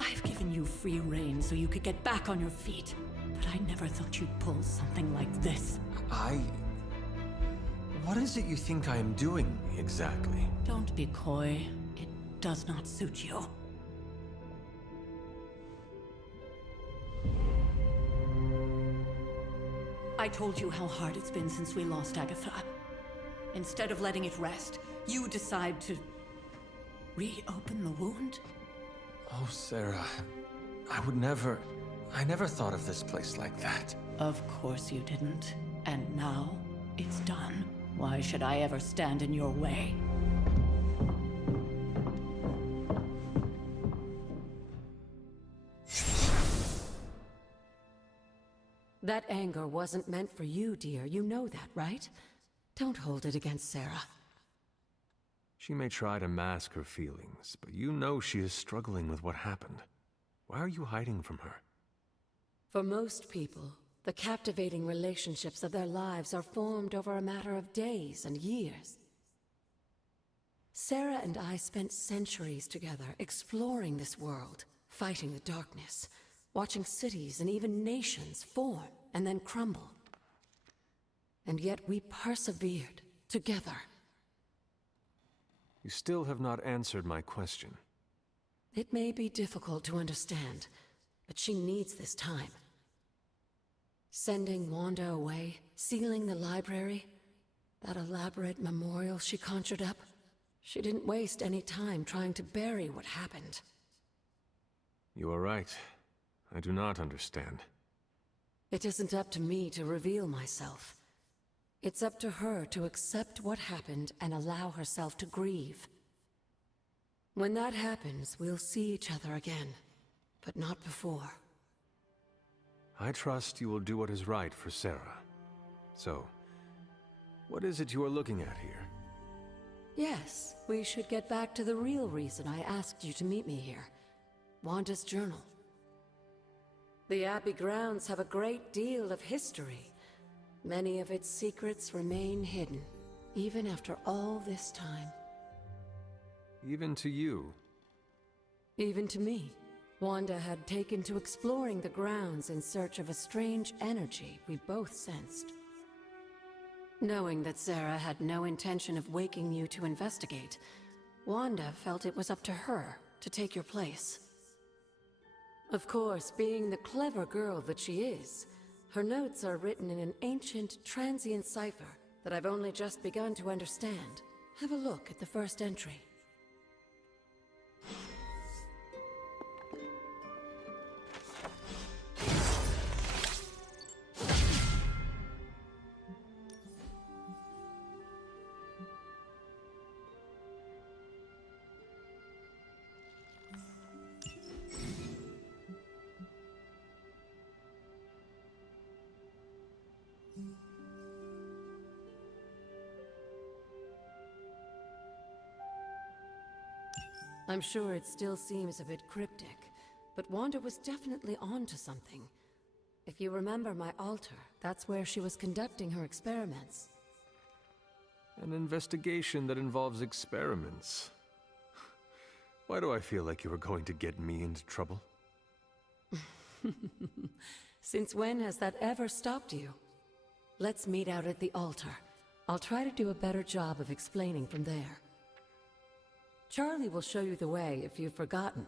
I've given you free rein so you could get back on your feet. But I never thought you'd pull something like this. What is it you think I am doing, exactly? Don't be coy. It does not suit you. I told you how hard it's been since we lost Agatha. Instead of letting it rest, you decide to reopen the wound? Oh, Sarah, I never thought of this place like that. Of course you didn't. And now, it's done. Why should I ever stand in your way? That anger wasn't meant for you, dear. You know that, right? Don't hold it against Sarah. She may try to mask her feelings, but you know she is struggling with what happened. Why are you hiding from her? For most people, the captivating relationships of their lives are formed over a matter of days and years. Sarah and I spent centuries together exploring this world, fighting the darkness, watching cities and even nations form and then crumble. And yet we persevered together. You still have not answered my question. It may be difficult to understand, but she needs this time. Sending Wanda away, sealing the library, that elaborate memorial she conjured up, she didn't waste any time trying to bury what happened. You are right. I do not understand. It isn't up to me to reveal myself. It's up to her to accept what happened and allow herself to grieve. When that happens, we'll see each other again, but not before. I trust you will do what is right for Sarah. So, what is it you are looking at here? Yes, we should get back to the real reason I asked you to meet me here. Wanda's journal. The Abbey grounds have a great deal of history. Many of its secrets remain hidden, even after all this time. Even to you? Even to me. Wanda had taken to exploring the grounds in search of a strange energy we both sensed. Knowing that Sarah had no intention of waking you to investigate, Wanda felt it was up to her to take your place. Of course, being the clever girl that she is, her notes are written in an ancient, transient cipher that I've only just begun to understand. Have a look at the first entry. I'm sure it still seems a bit cryptic, but Wanda was definitely onto something. If you remember my altar, that's where she was conducting her experiments. An investigation that involves experiments. Why do I feel like you were going to get me into trouble? Since when has that ever stopped you? Let's meet out at the altar. I'll try to do a better job of explaining from there. Charlie will show you the way if you've forgotten.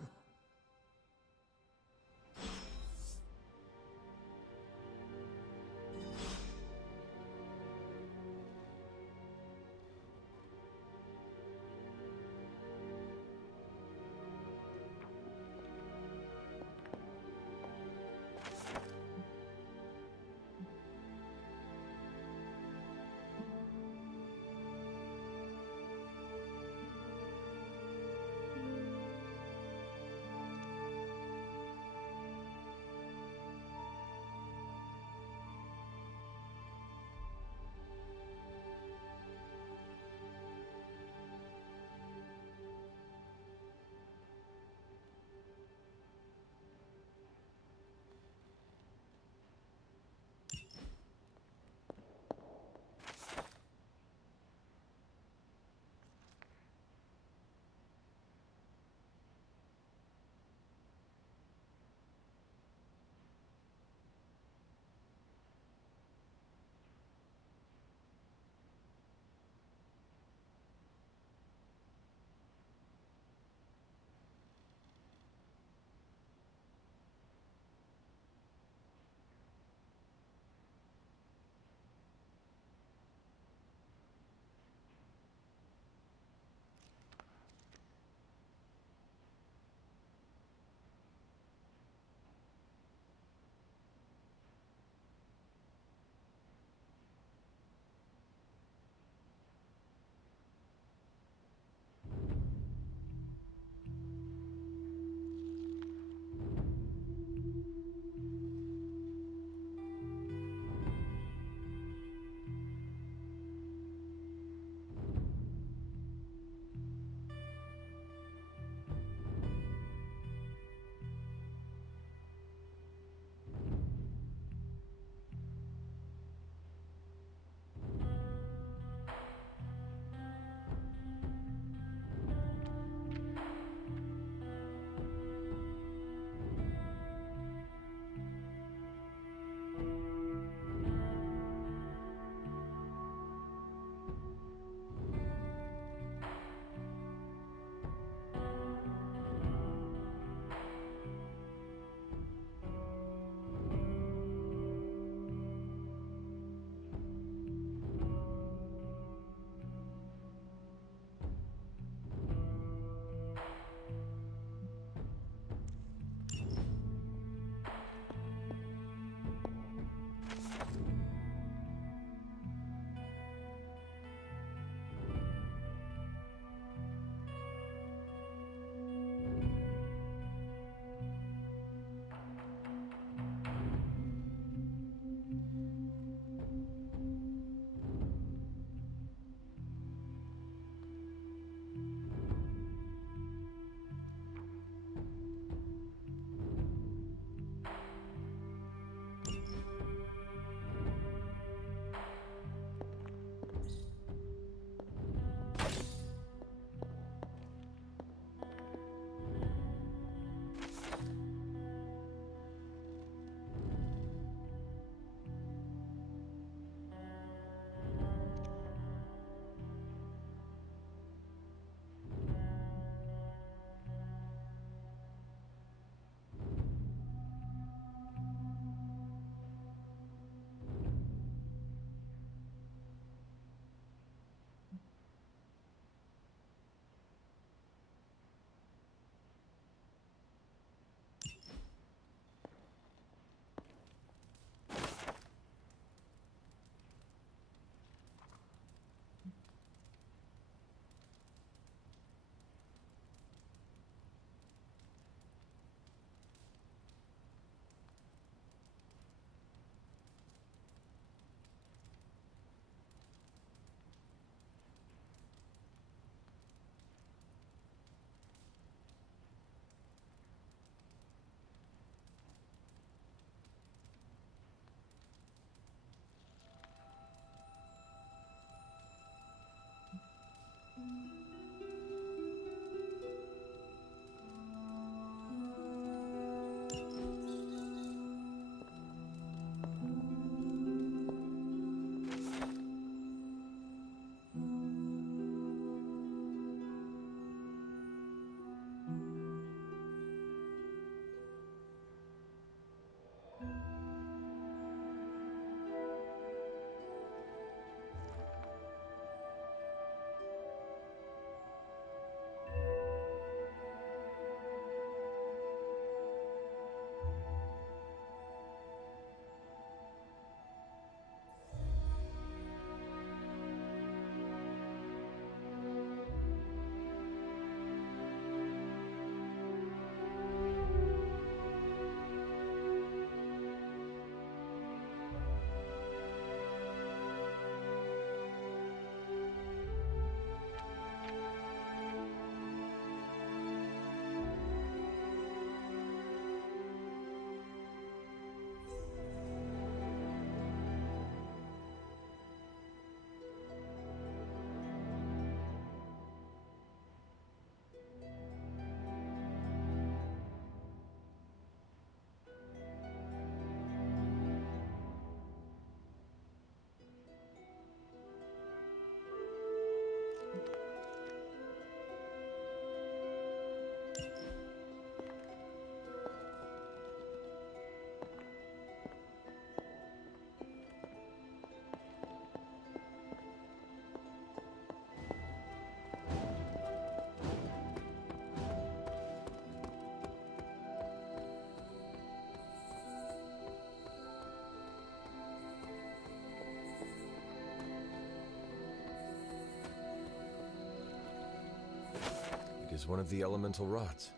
is one of the elemental rods.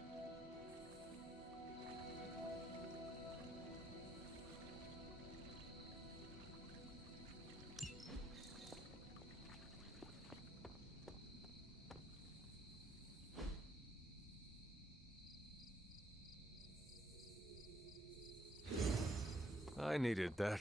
I needed that.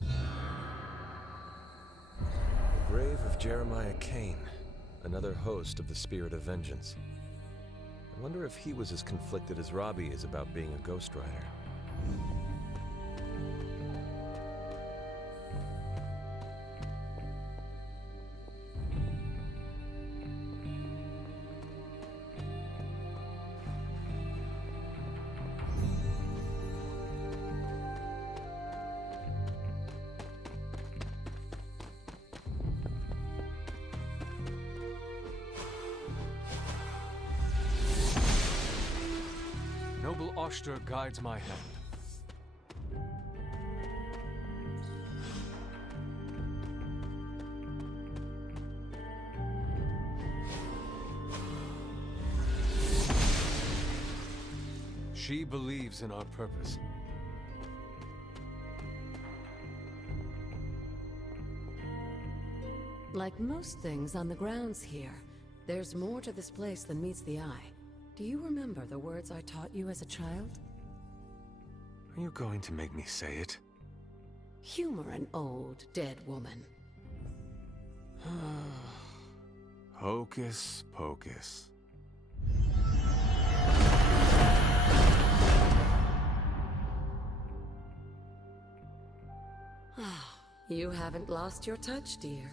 The grave of Jeremiah Kane, another host of the Spirit of Vengeance. I wonder if he was as conflicted as Robbie is about being a Ghost Rider. Noble Oster guides my hand. She believes in our purpose. Like most things on the grounds here, there's more to this place than meets the eye. Do you remember the words I taught you as a child? Are you going to make me say it? Humor an old, dead woman. Hocus pocus. You haven't lost your touch, dear.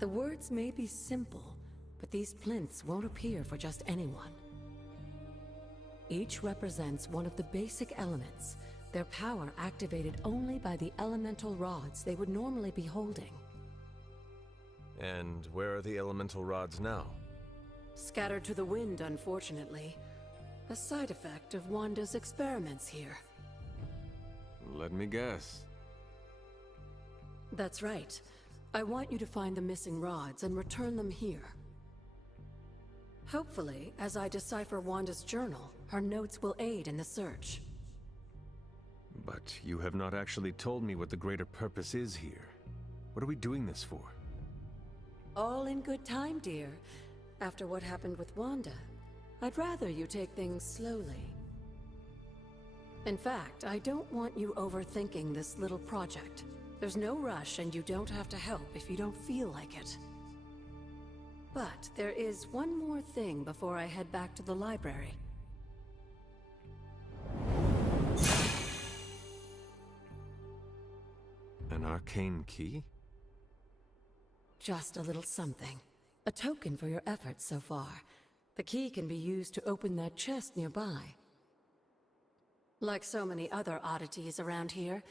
The words may be simple, but these plinths won't appear for just anyone. Each represents one of the basic elements, their power activated only by the elemental rods they would normally be holding. And where are the elemental rods now? Scattered to the wind, unfortunately. A side effect of Wanda's experiments here. Let me guess. That's right. I want you to find the missing rods and return them here. Hopefully, as I decipher Wanda's journal, her notes will aid in the search. But you have not actually told me what the greater purpose is here. What are we doing this for? All in good time, dear. After what happened with Wanda, I'd rather you take things slowly. In fact, I don't want you overthinking this little project. There's no rush, and you don't have to help if you don't feel like it. But there is one more thing before I head back to the library. An arcane key? Just a little something. A token for your efforts so far. The key can be used to open that chest nearby. Like so many other oddities around here,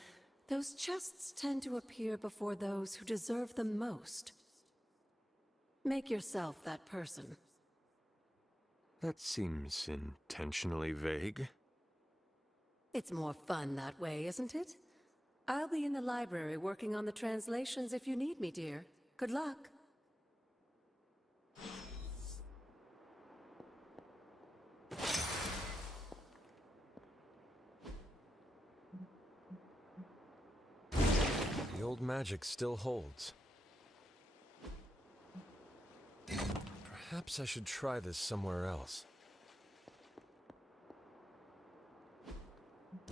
those chests tend to appear before those who deserve them most. Make yourself that person. That seems intentionally vague. It's more fun that way, isn't it? I'll be in the library working on the translations if you need me, dear. Good luck. The old magic still holds. Perhaps I should try this somewhere else.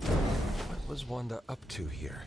What was Wanda up to here?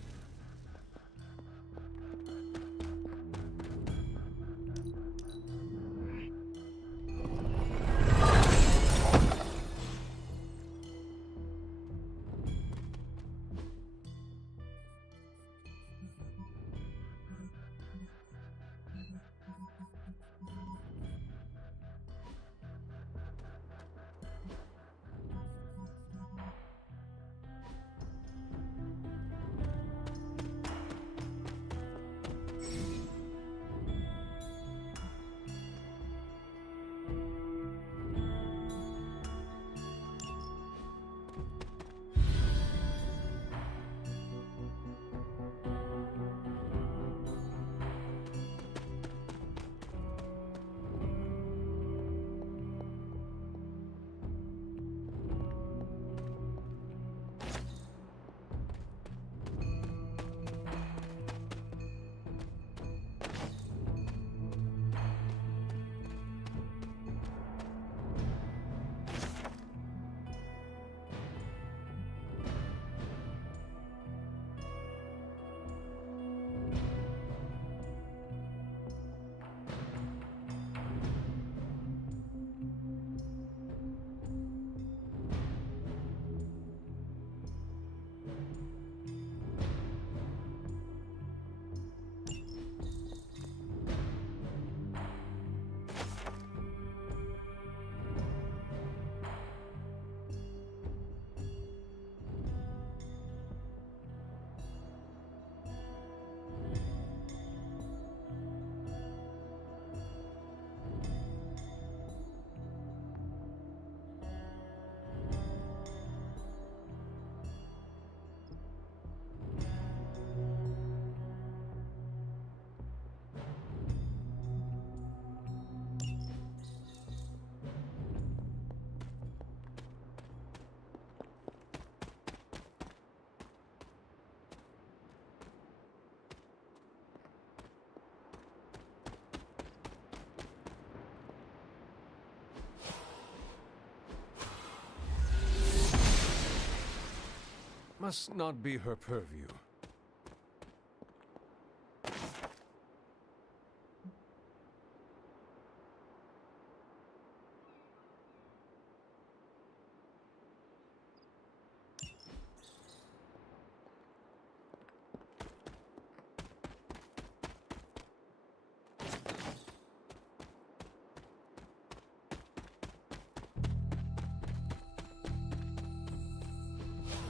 must not be her purview.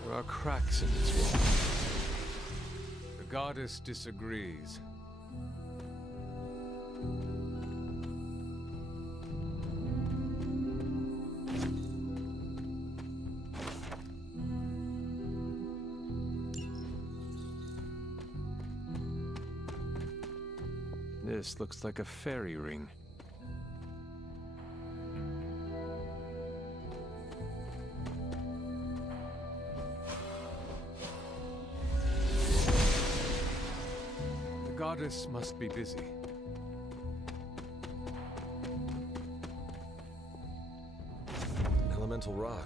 There are cracks in this wall. The goddess disagrees. This looks like a fairy ring. The goddess must be busy. Elemental rod.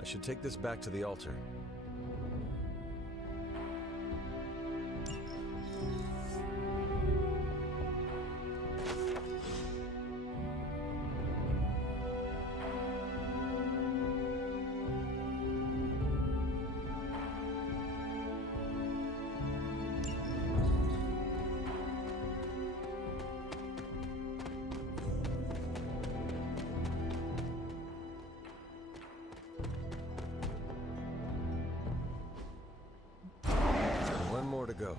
I should take this back to the altar. One more to go.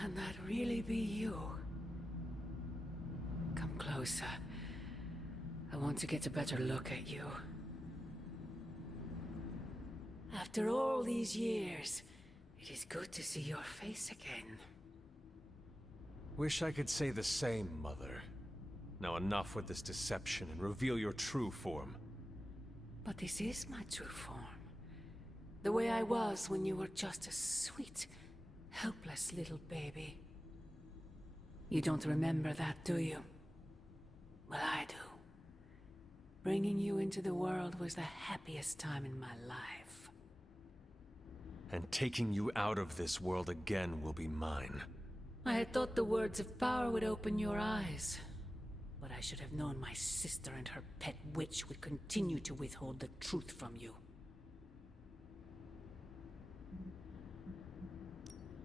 Can that really be you? Come closer. I want to get a better look at you. After all these years, it is good to see your face again. Wish I could say the same, Mother. Now enough with this deception and reveal your true form. But this is my true form. The way I was when you were just a sweet, helpless little baby. You don't remember that, do you? Well, I do. Bringing you into the world was the happiest time in my life. And taking you out of this world again will be mine. I had thought the words of power would open your eyes. But I should have known my sister and her pet witch would continue to withhold the truth from you.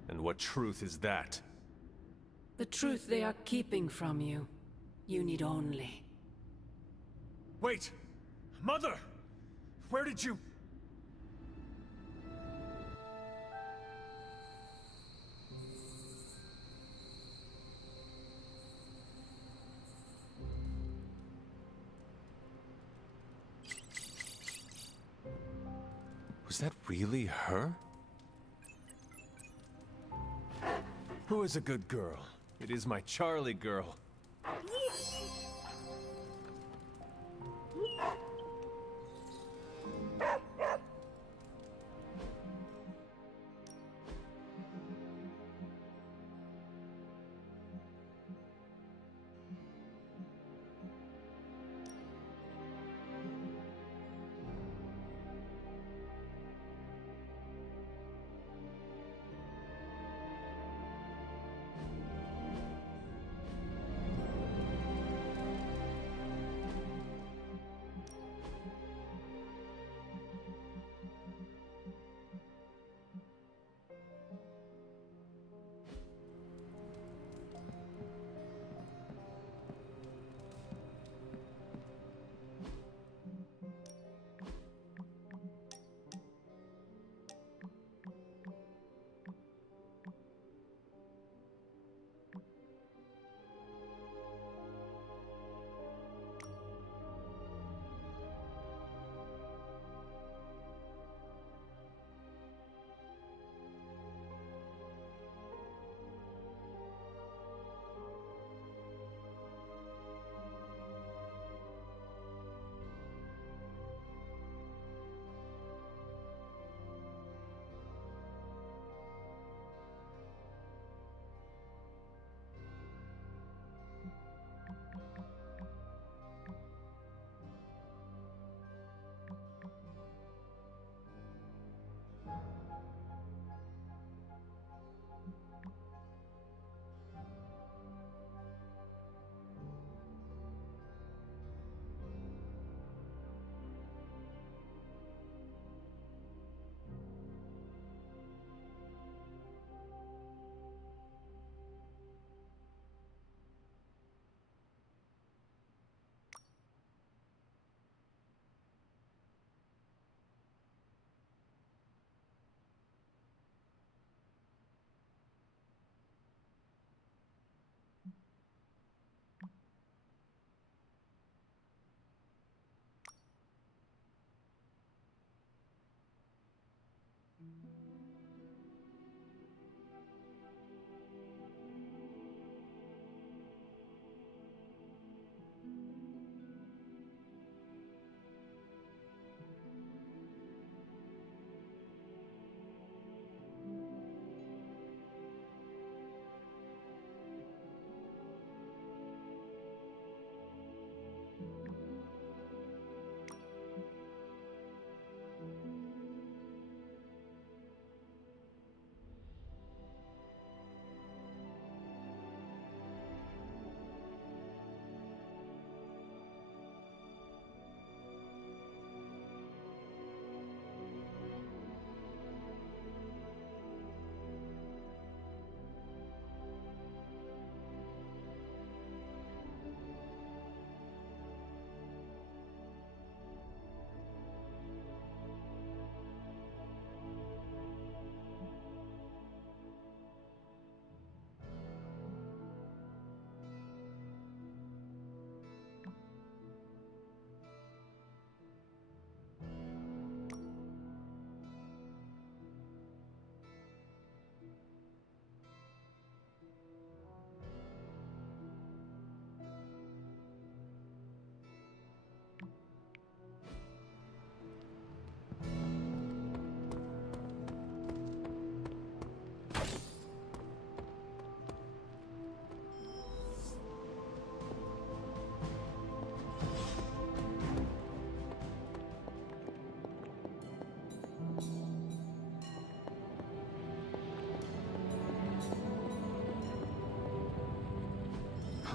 And what truth is that? The truth they are keeping from you. You need only. Wait! Mother! Where did you... Was that really her? Who is a good girl? It is my Charlie girl.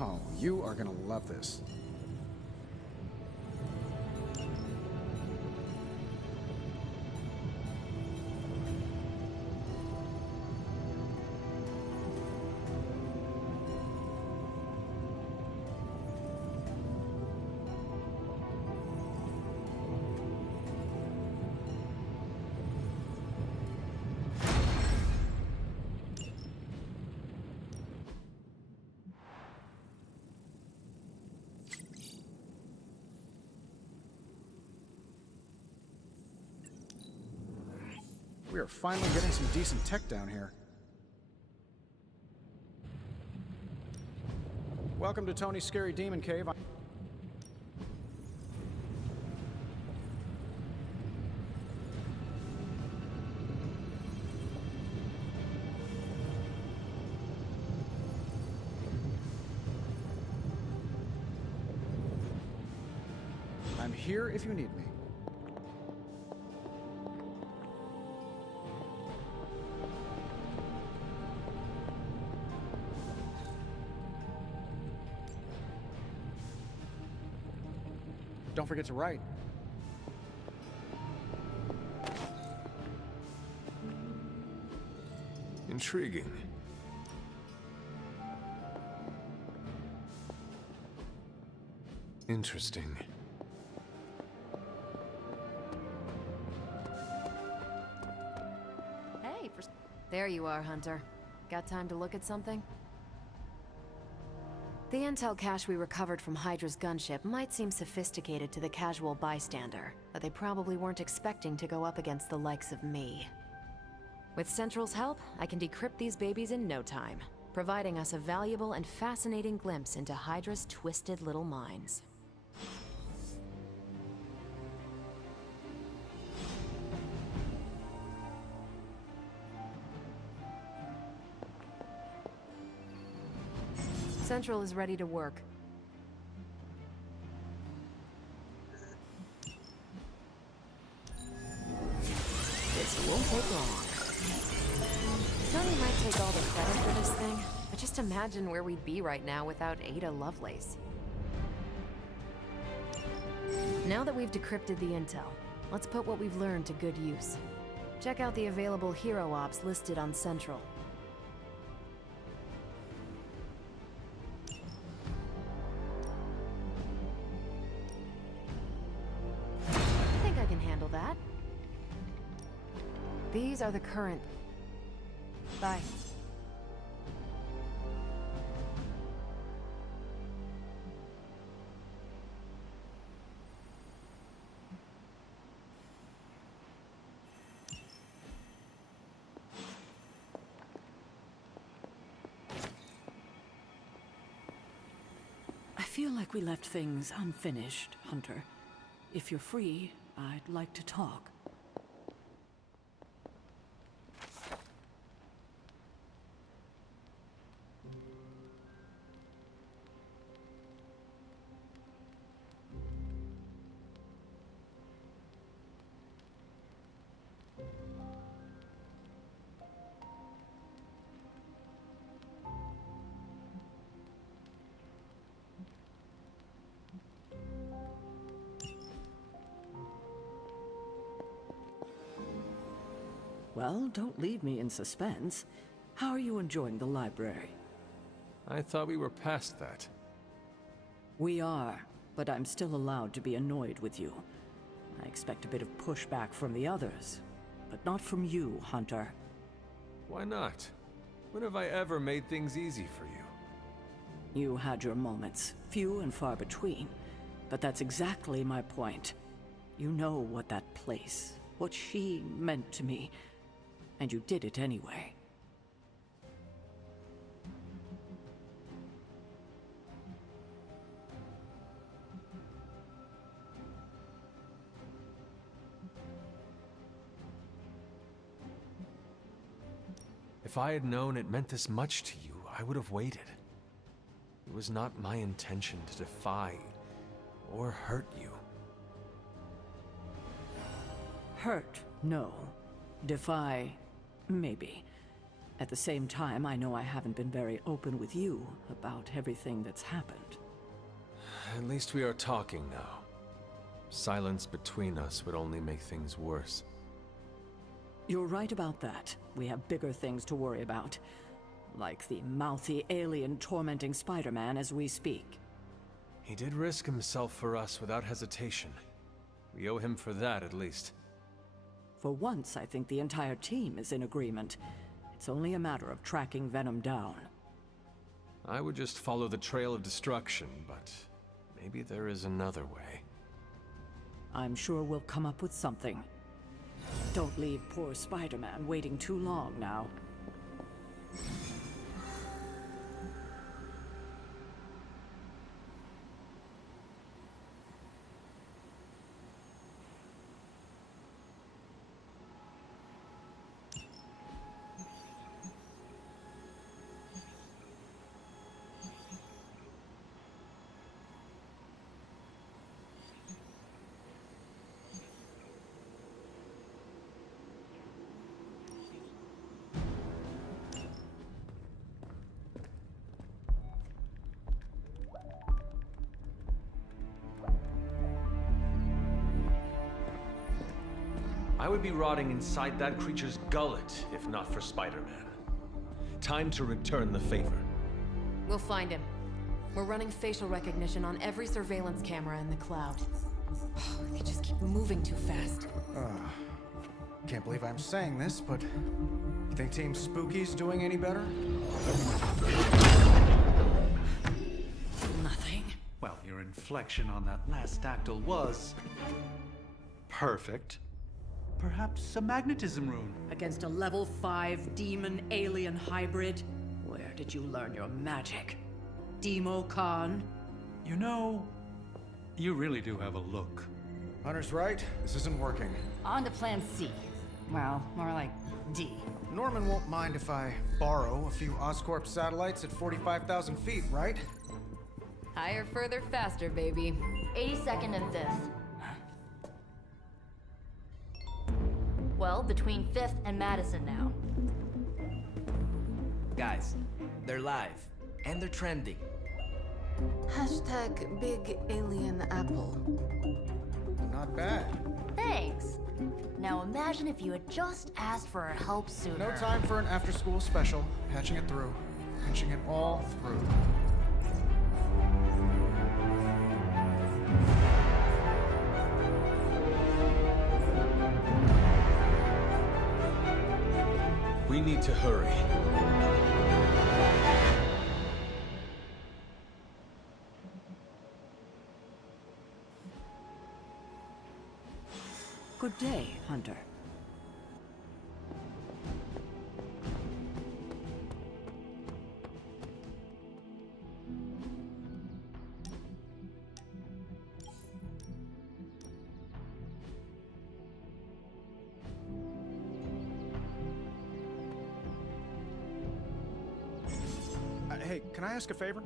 Oh, you are gonna love this. We are finally getting some decent tech down here. Welcome to Tony's Scary Demon Cave. I'm here if you need me. Don't forget to write. Intriguing. Interesting. Hey, for... There you are, Hunter. Got time to look at something? The intel cache we recovered from Hydra's gunship might seem sophisticated to the casual bystander, but they probably weren't expecting to go up against the likes of me. With Central's help, I can decrypt these babies in no time, providing us a valuable and fascinating glimpse into Hydra's twisted little minds. Central is ready to work. This won't take long. Tony might take all the credit for this thing, but just imagine where we'd be right now without Ada Lovelace. Now that we've decrypted the intel, let's put what we've learned to good use. Check out the available hero ops listed on Central. That. These are the current. Bye. I feel like we left things unfinished, Hunter. If you're free, I'd like to talk. Well, don't leave me in suspense. How are you enjoying the library? I thought we were past that. We are, but I'm still allowed to be annoyed with you. I expect a bit of pushback from the others, but not from you, Hunter. Why not? When have I ever made things easy for you? You had your moments, few and far between, but that's exactly my point. You know what that place, what she meant to me, and you did it anyway. If I had known it meant this much to you, I would have waited. It was not my intention to defy or hurt you. Hurt, no. Defy, maybe. At the same time, I know I haven't been very open with you about everything that's happened. At least we are talking now. Silence between us would only make things worse. You're right about that. We have bigger things to worry about. Like the mouthy alien tormenting Spider-Man as we speak. He did risk himself for us without hesitation. We owe him for that, at least. For once, I think the entire team is in agreement. It's only a matter of tracking Venom down. I would just follow the trail of destruction, but maybe there is another way. I'm sure we'll come up with something. Don't leave poor Spider-Man waiting too long now. I would be rotting inside that creature's gullet if not for Spider-Man. Time to return the favor. We'll find him. We're running facial recognition on every surveillance camera in the cloud. They just keep moving too fast. Can't believe I'm saying this, but you think Team Spooky's doing any better? Nothing. Well, your inflection on that last dactyl was perfect. Perhaps a magnetism rune. Against a level 5 demon alien hybrid? Where did you learn your magic? Demo Khan? You know, you really do have a look. Hunter's right. This isn't working. On to plan C. Well, more like D. Norman won't mind if I borrow a few Oscorp satellites at 45,000 feet, right? Higher, further, faster, baby. 82nd and 5th. Well, between 5th and Madison now. Guys, they're live. And they're trending. Hashtag Big Alien Apple. Not bad. Thanks. Now imagine if you had just asked for our help sooner. No time for an after-school special. Patching it through. Patching it all through. We need to hurry. Good day, Hunter. Hey, can I ask a favor?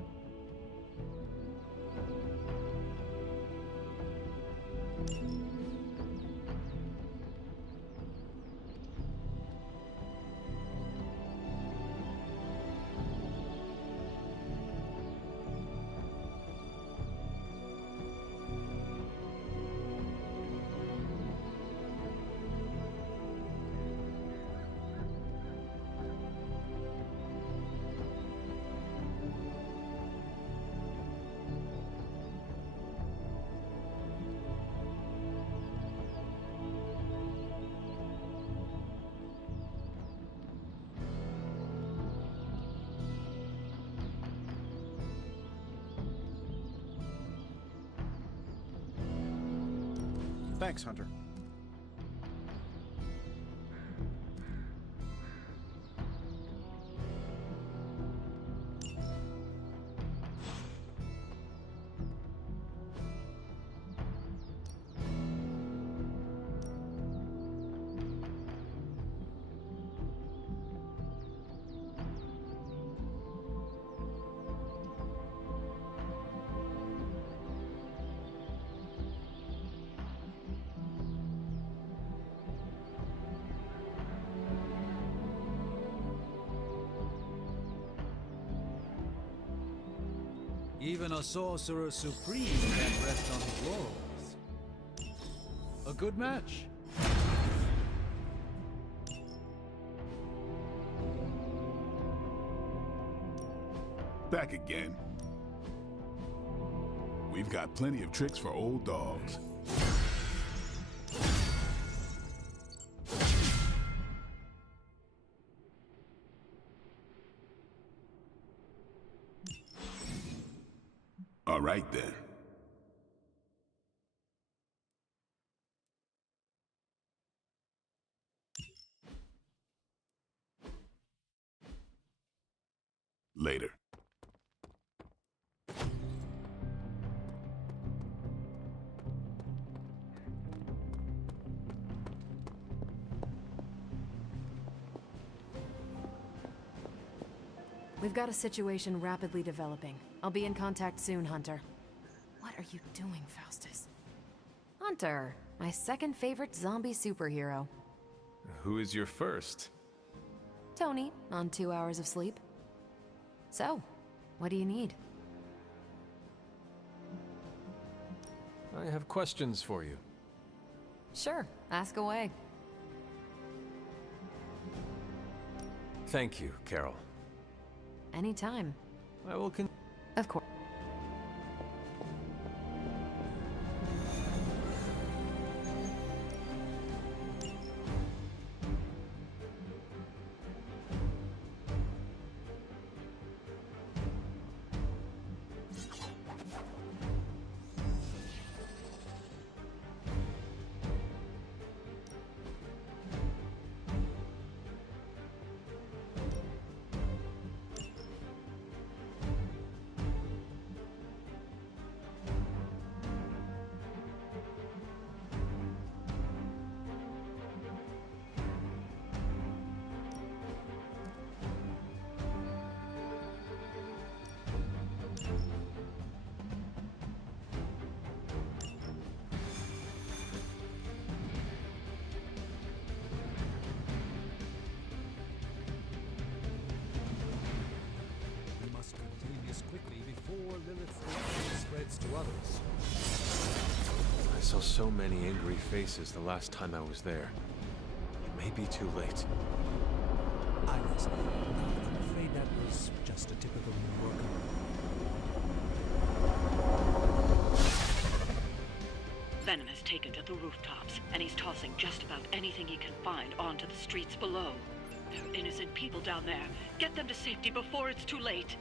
Thanks, Hunter. Even a sorcerer supreme can't rest on his laurels. A good match. Back again. We've got plenty of tricks for old dogs. All right then. Later. We've got a situation rapidly developing. I'll be in contact soon, Hunter. What are you doing, Faustus? Hunter, my second favorite zombie superhero. Who is your first? Tony, on 2 hours of sleep. So, what do you need? I have questions for you. Sure, ask away. Thank you, Carol. Anytime. I will Of course. We must contain this quickly before Lilith's corruption spreads to others. I saw so many angry faces the last time I was there. It may be too late. I was I'm afraid that was just a typical New Yorker. Venom has taken to the rooftops, and he's tossing just about anything he can find onto the streets below. There are innocent people down there. Get them to safety before it's too late.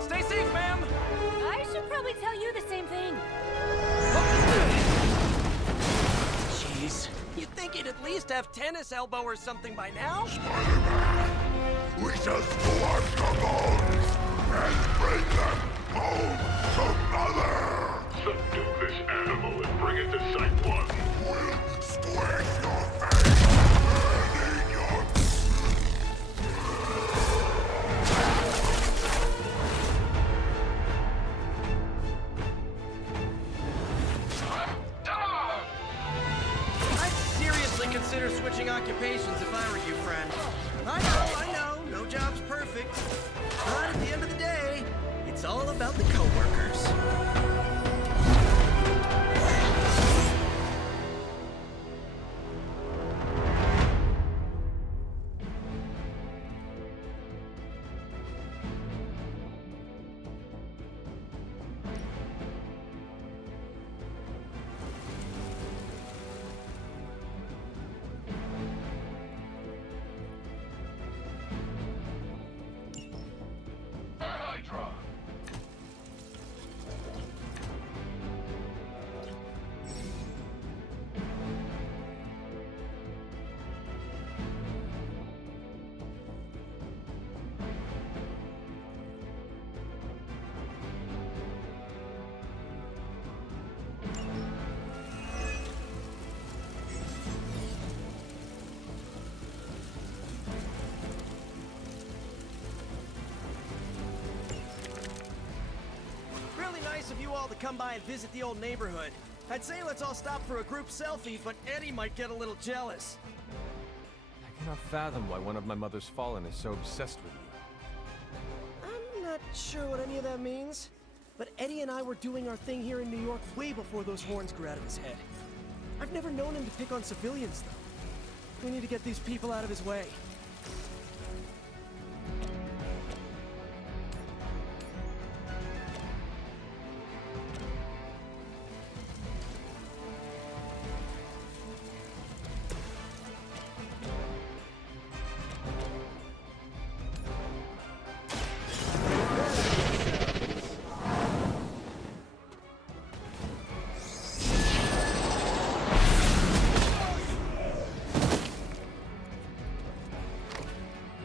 Stay safe, ma'am! I should probably tell you the same thing. Jeez, you'd think he'd at least have tennis elbow or something by now? We just collect the bones and bring them home to Mother! Subdue this animal and bring it to Site 1. We'll squish your face and eat your... I'd seriously consider switching occupations if I were you, friend. I know, no job's perfect. But at the end of the day, it's all about the coworkers. nice of you all to come by and visit the old neighborhood. I'd say let's all stop for a group selfie, but Eddie might get a little jealous. I cannot fathom why one of my mother's fallen is so obsessed with you. I'm not sure what any of that means, but Eddie and I were doing our thing here in New York way before those horns grew out of his head. I've never known him to pick on civilians, though. We need to get these people out of his way.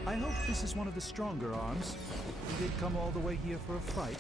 I hope this is one of the stronger arms. You did come all the way here for a fight.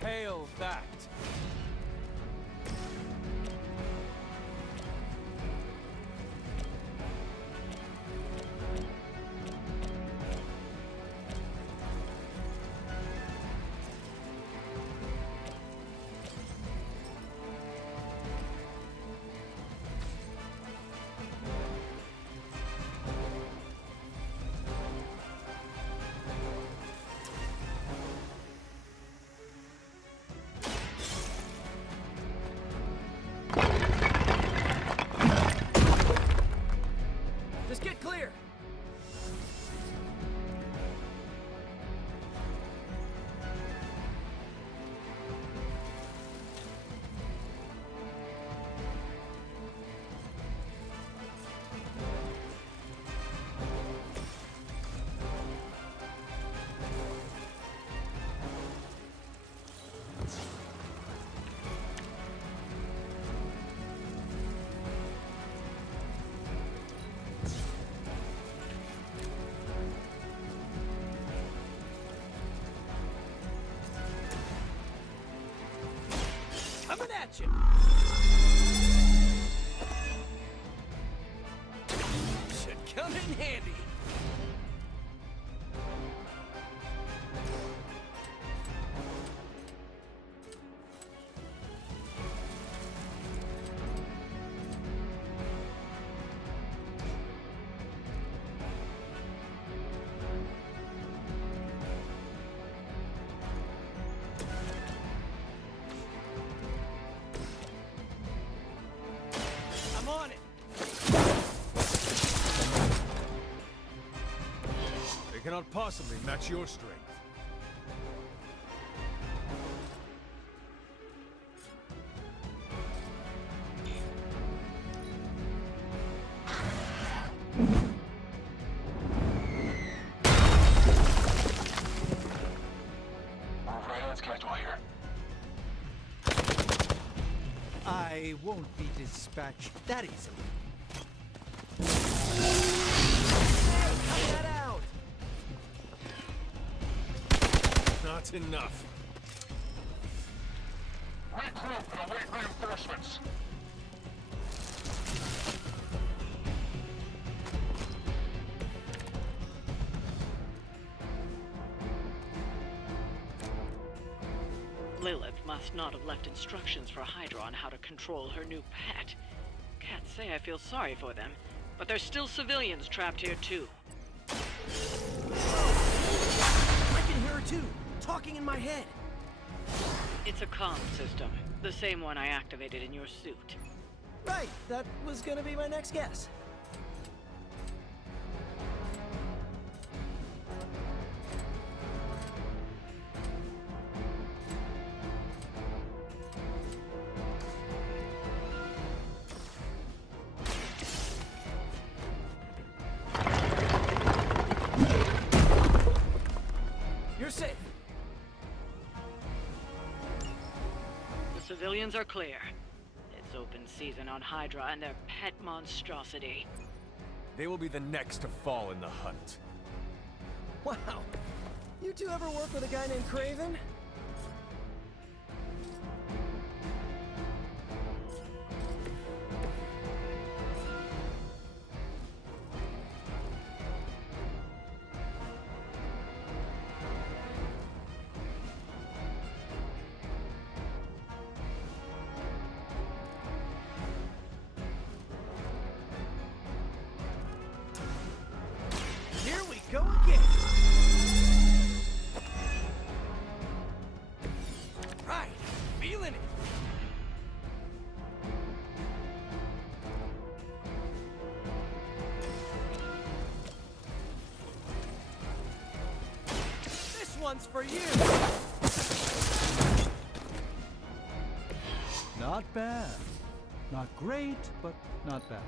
Hail that! Just get clear! Coming at you! Should come in handy. I'm on it. They cannot possibly match your strength. I won't be dispatched that easily. Cut that out! Not enough. Regroup and await reinforcements. Lilith must not have left instructions for Hydra on how to control her new pet. Can't say I feel sorry for them, but there's still civilians trapped here too. I can hear her too, talking in my head. It's a comm system, the same one I activated in your suit. Right, that was gonna be my next guess. You're safe. The civilians are clear. It's open season on Hydra and their pet monstrosity. They will be the next to fall in the hunt. Wow. You two ever work with a guy named Craven? Here we go again. Right, feeling it. This one's for you. Not bad. Not great, but not bad.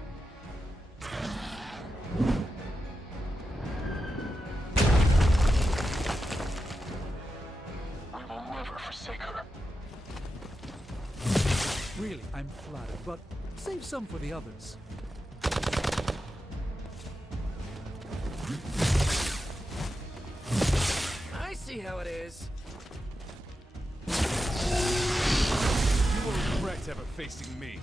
We will never forsake her. Really, I'm flattered, but save some for the others. I see how it is. You will regret ever facing me.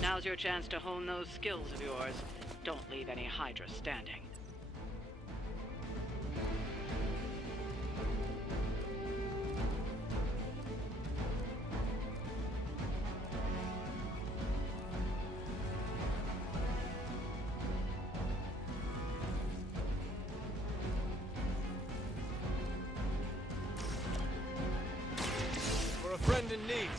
Now's your chance to hone those skills of yours. Don't leave any Hydra standing. For a friend in need.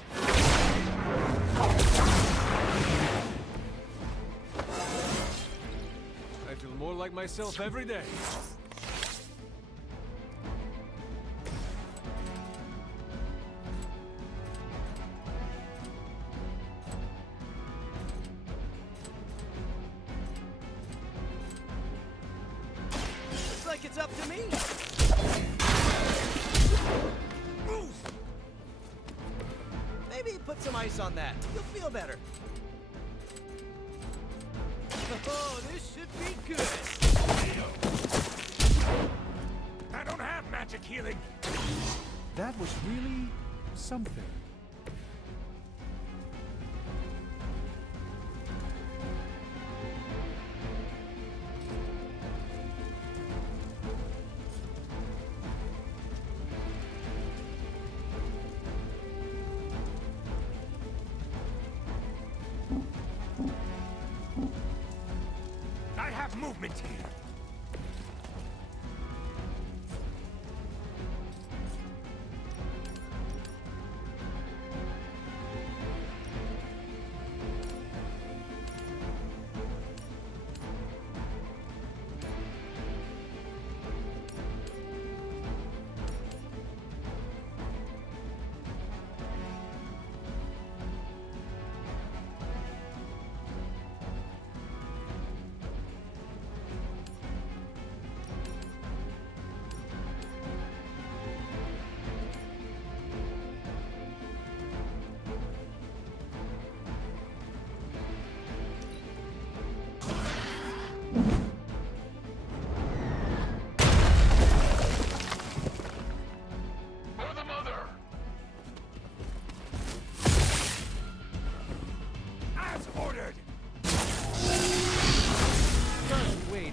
I feel more like myself every day. Looks like it's up to me. Maybe put some ice on that. You'll feel better. Oh, this should be good. I don't have magic healing. That was really something. I have movement here.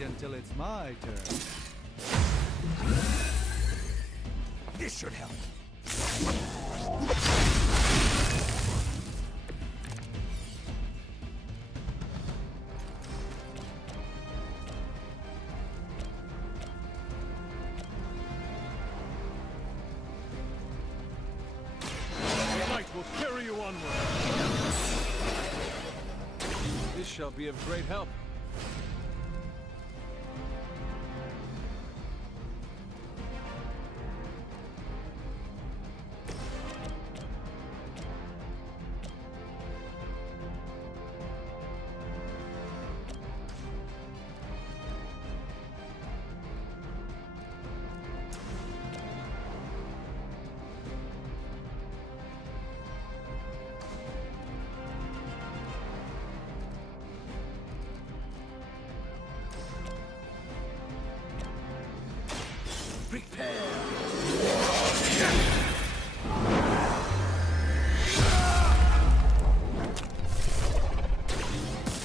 Until it's my turn. This should help. The light will carry you onward. This shall be of great help.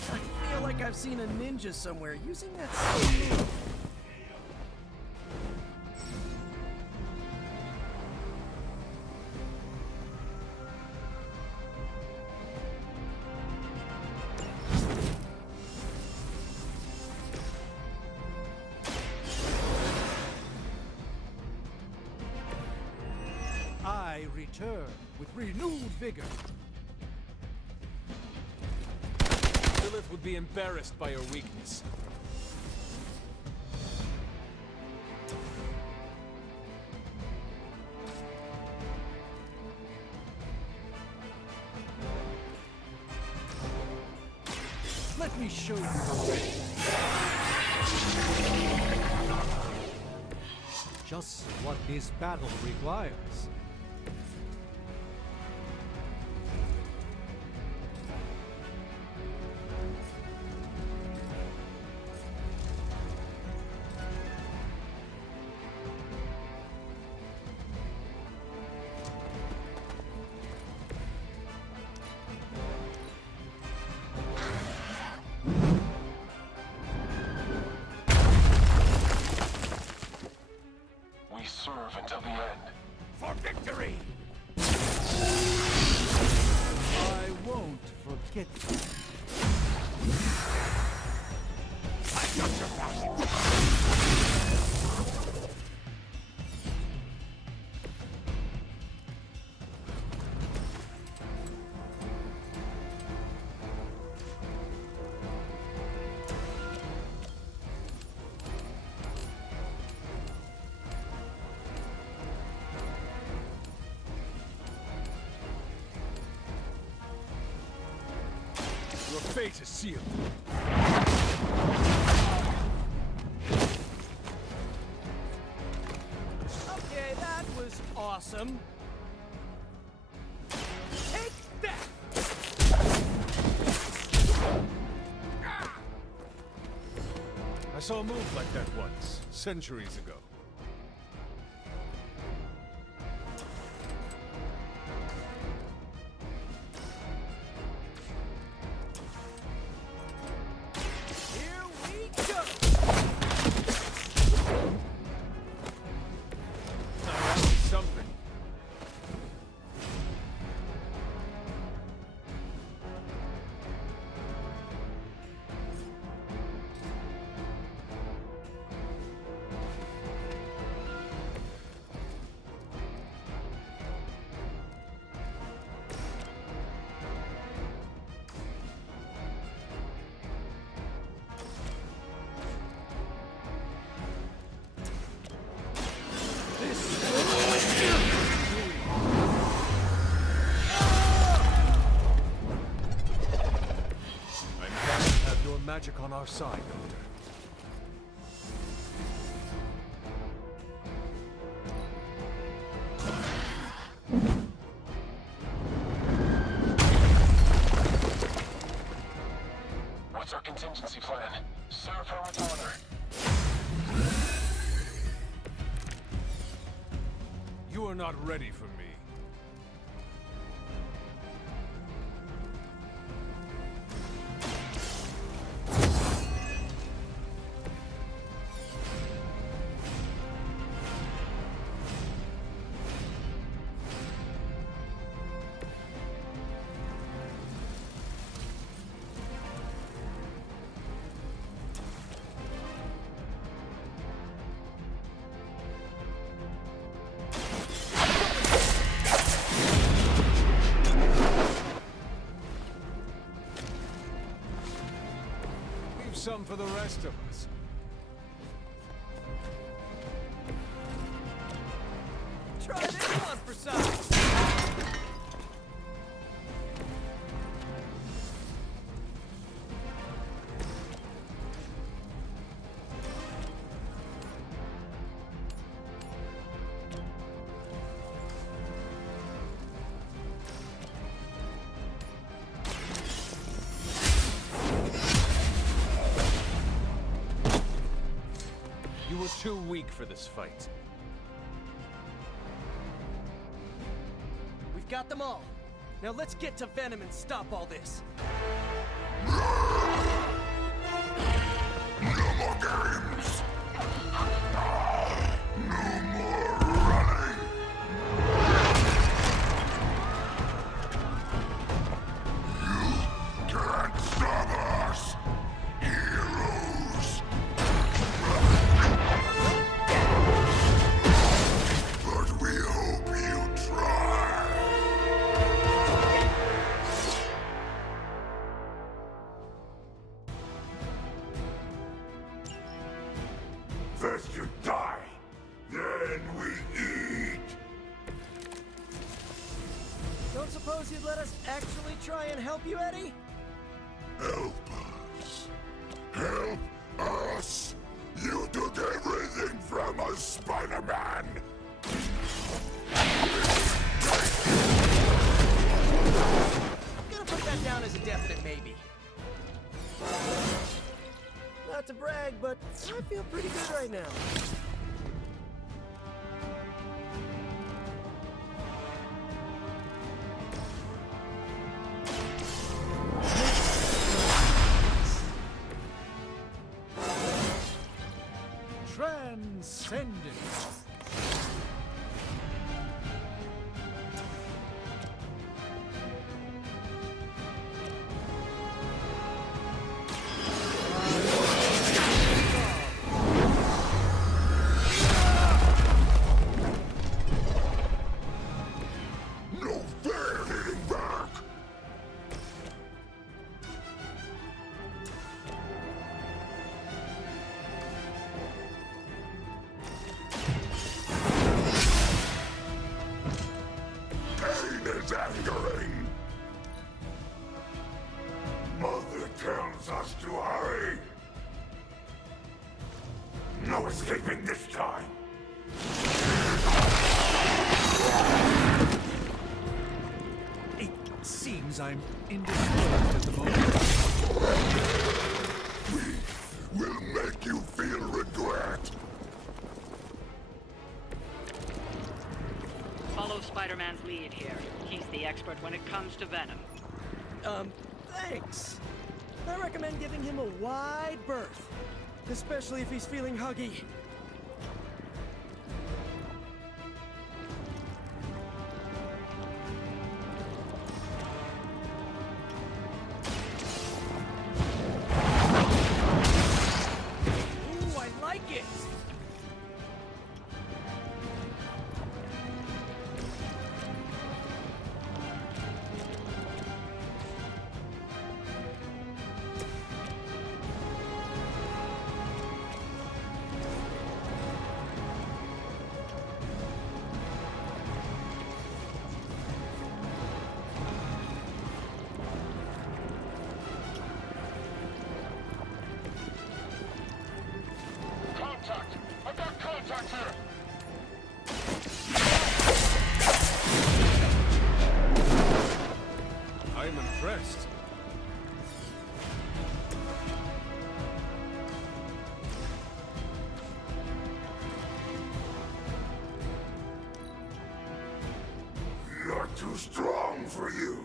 I feel like I've seen a ninja somewhere using that same move. I return with renewed vigor. Lilith would be embarrassed by your weakness. Let me show you. Just what this battle requires. We serve until the end. For victory! I won't forget you. I got your back! Your fate is sealed. Okay, that was awesome. Take that! I saw a move like that once, centuries ago. Here we go! That was something. I'm glad to have your magic on our side, Doctor. What's our contingency plan? Serve her with honor. You are not ready for me. Leave some for the rest of us. Try this one for size! You were too weak for this fight. We've got them all. Now let's get to Venom and stop all this. No more games! No more running! You can't stop us! Heroes! But we hope you try! First you die, then we eat! Don't suppose you'd let us actually try and help you, Eddie? Help us! Help us! You took everything from us, Spider-Man! I'm gonna put that down as a definite maybe. Not to brag, but I feel pretty good right now. Transcendent. No fair hitting back! Pain is angering! Mother tells us to hurry! No escaping this time! It seems I'm indisposed at the moment. We will make you feel regret! Follow Spider-Man's lead here. He's the expert when it comes to Venom. Thanks. I recommend giving him a wide berth. Especially if he's feeling huggy. Ooh, I like it! Contact! I've got contact here! I am impressed. You're too strong for you!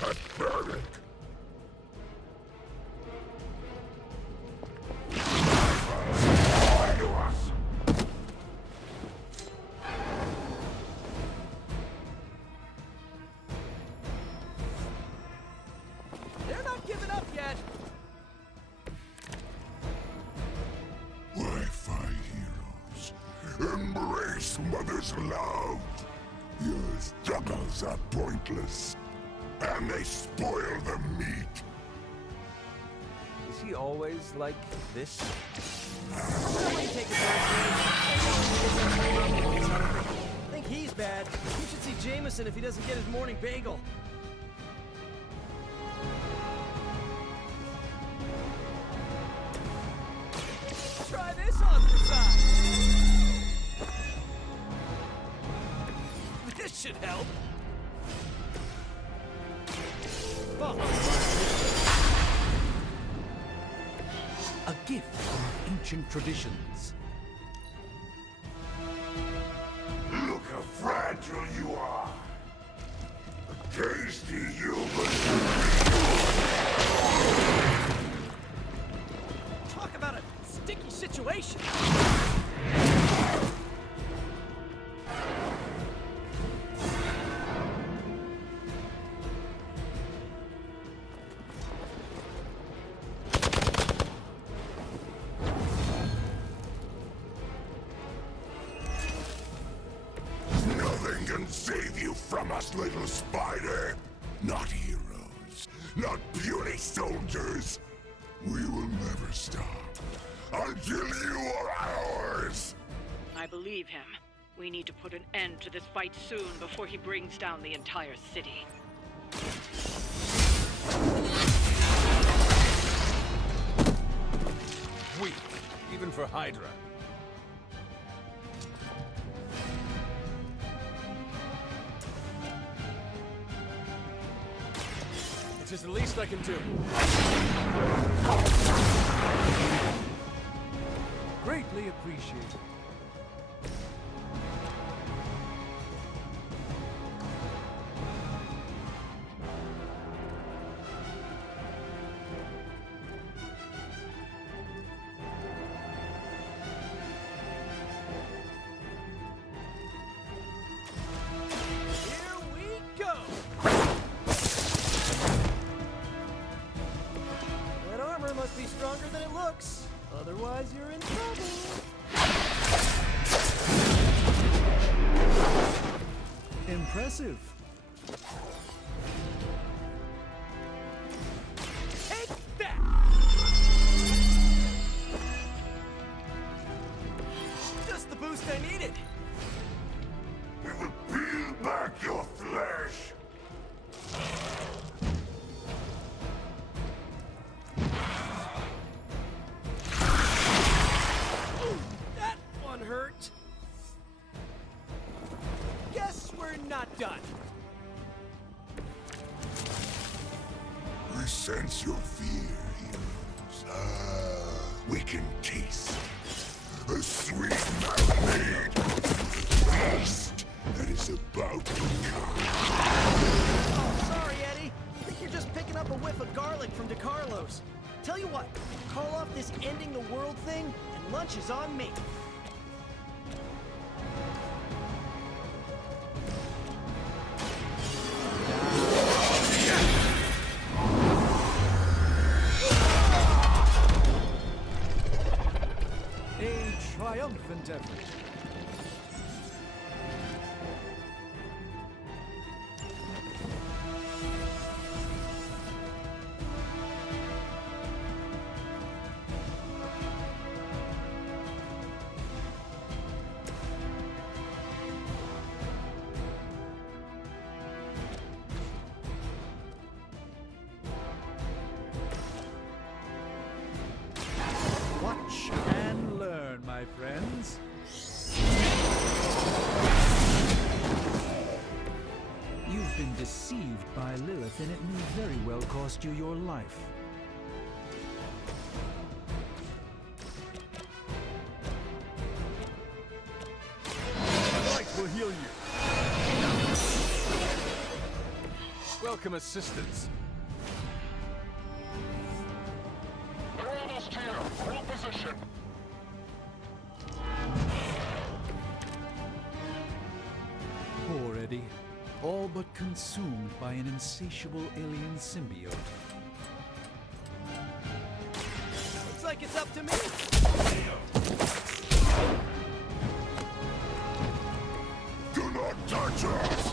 Pathetic! Lie to us! They're not giving up yet! Why fight heroes? Embrace mother's love! Your struggles are pointless, and they spoil the meat. Is he always like this? Somebody take a I think he's bad. You should see Jameson if he doesn't get his morning bagel. Try this on for size. This should help. A gift of ancient traditions. Look how fragile you are. A tasty human. Talk about a sticky situation! Nothing can save you from us, little spider. Not heroes, not puny soldiers. We will never stop until you are ours. I believe him. We need to put an end to this fight soon before he brings down the entire city. Weak, even for Hydra. It is the least I can do. Greatly appreciated. Here we go! That armor must be stronger than it looks. Otherwise, you're in trouble. Impressive. Take that! Just the boost I needed. We will peel back your flesh. Ooh, that one hurt. Guess we're not done. We sense your fear, heroes. We can taste a sweet marinade feast that is about to come. Oh, sorry, Eddie. I think you're just picking up a whiff of garlic from DeCarlo's. Tell you what, call off this ending the world thing, and lunch is on me. A triumphant effort. Watch and learn, my friends. You've been deceived by Lilith, and it may very well cost you your life. Light will heal you. Welcome assistance. Almost here. Hold position. Poor Eddie, all but consumed by an insatiable alien symbiote. Looks like it's up to me. Do not touch us.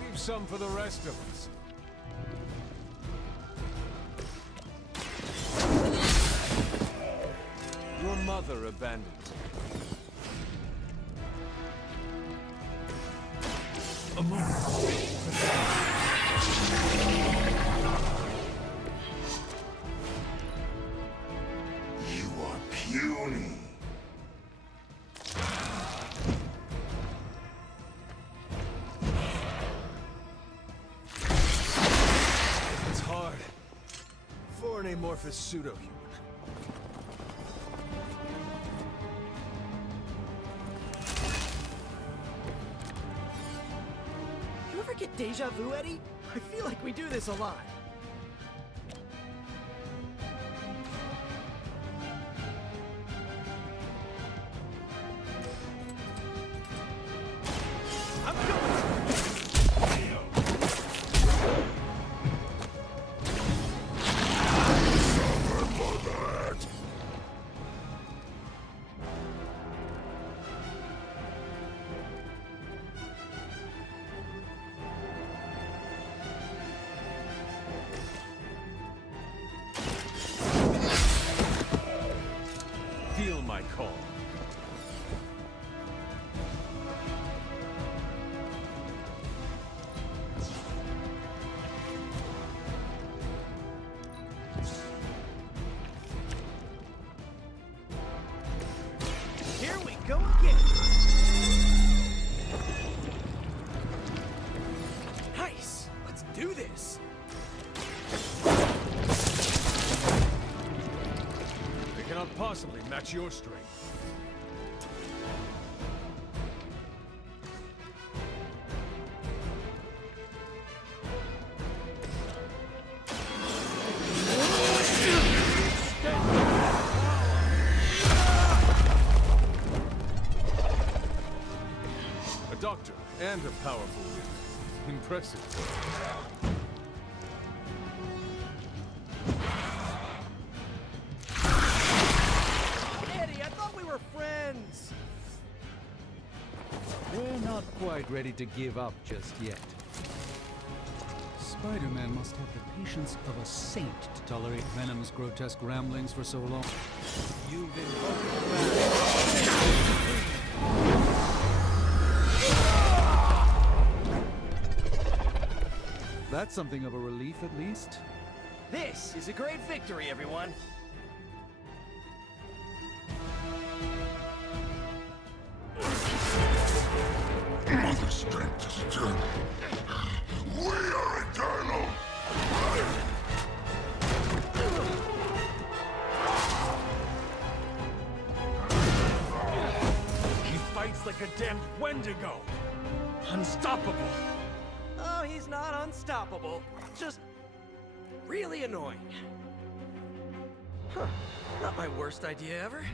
Leave some for the rest of us. Your mother abandoned you. A moment. You are puny. It's hard. For an amorphous pseudo-human. You ever get deja vu, Eddie? I feel like we do this a lot. I'm going. Suffer for that. Feel my call. Here we go again. Nice. Let's do this. They cannot possibly match your strength. A doctor and a powerful woman. Impressive. Eddie, I thought we were friends. We're not quite ready to give up just yet. Spider-Man must have the patience of a saint to tolerate Venom's grotesque ramblings for so long. You've That's something of a relief, at least. This is a great victory, everyone. Mother strength is eternal. We are eternal. He fights like a damned Wendigo. Unstoppable. Oh, he's not unstoppable. Just really annoying. Huh. Not my worst idea ever.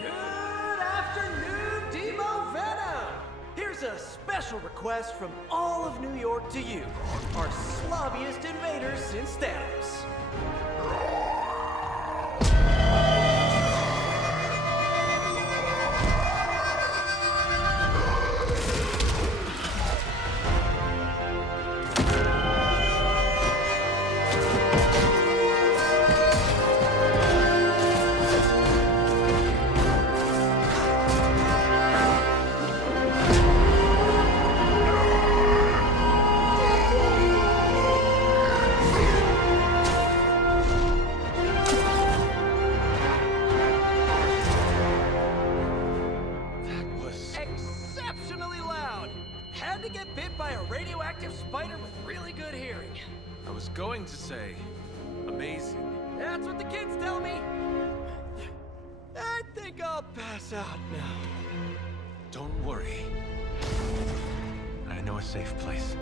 Good afternoon, Demo Venom! Here's a special request from all of New York to you, our slobbiest invaders since Thanos. Exceptionally loud! Had to get bit by a radioactive spider with really good hearing. I was going to say, amazing. That's what the kids tell me. I think I'll pass out now. Don't worry. I know a safe place.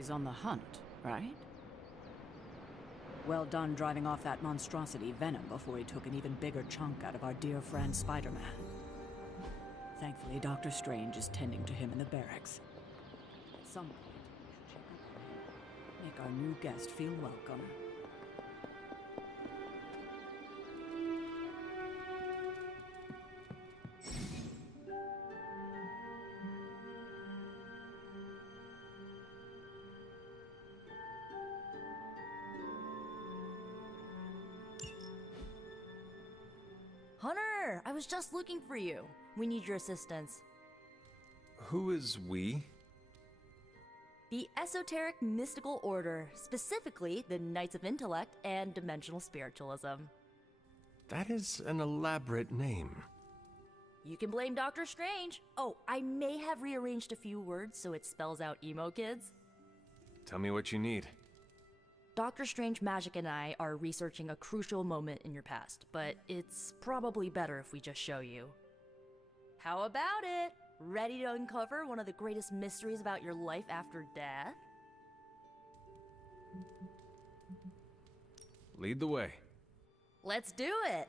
always on the hunt, right? Well done driving off that monstrosity Venom before he took an even bigger chunk out of our dear friend Spider-Man. Thankfully, Dr. Strange is tending to him in the barracks. At some point, we should check up on him. Make our new guest feel welcome. Hunter, I was just looking for you. We need your assistance. Who is we? The Esoteric Mystical Order, specifically the Knights of Intellect and Dimensional Spiritualism. That is an elaborate name. You can blame Doctor Strange. Oh, I may have rearranged a few words so it spells out emo kids. Tell me what you need. Dr. Strange Magic and I are researching a crucial moment in your past, but it's probably better if we just show you. How about it? Ready to uncover one of the greatest mysteries about your life after death? Lead the way. Let's do it!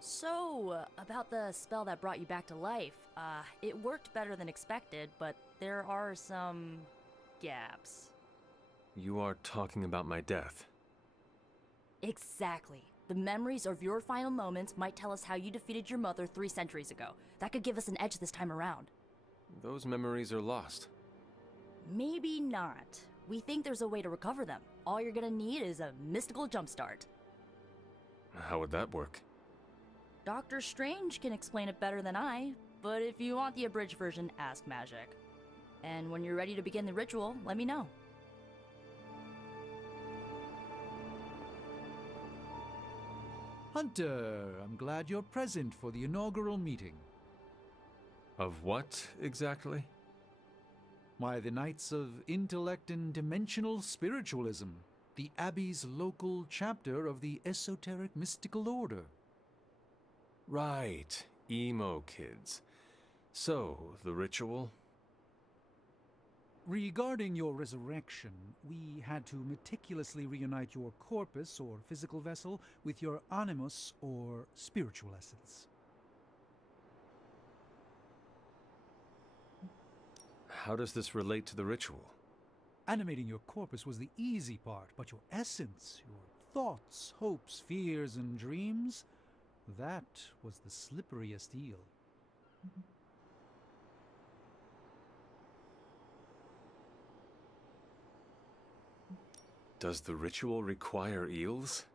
So, about the spell that brought you back to life, it worked better than expected, but there are some gaps. You are talking about my death. Exactly. The memories of your final moments might tell us how you defeated your mother 3 centuries ago. That could give us an edge this time around. Those memories are lost. Maybe not. We think there's a way to recover them. All you're gonna need is a mystical jumpstart. How would that work? Doctor Strange can explain it better than I, but if you want the abridged version, ask Magic. And when you're ready to begin the ritual, let me know. Hunter, I'm glad you're present for the inaugural meeting. Of what, exactly? Why, the Knights of Intellect and Dimensional Spiritualism, the Abbey's local chapter of the Esoteric Mystical Order. Right, emo kids. So, the ritual? Regarding your resurrection, we had to meticulously reunite your corpus, or physical vessel, with your animus, or spiritual essence. How does this relate to the ritual? Animating your corpus was the easy part, but your essence, your thoughts, hopes, fears, and dreams, that was the slipperiest eel. Does the ritual require eels?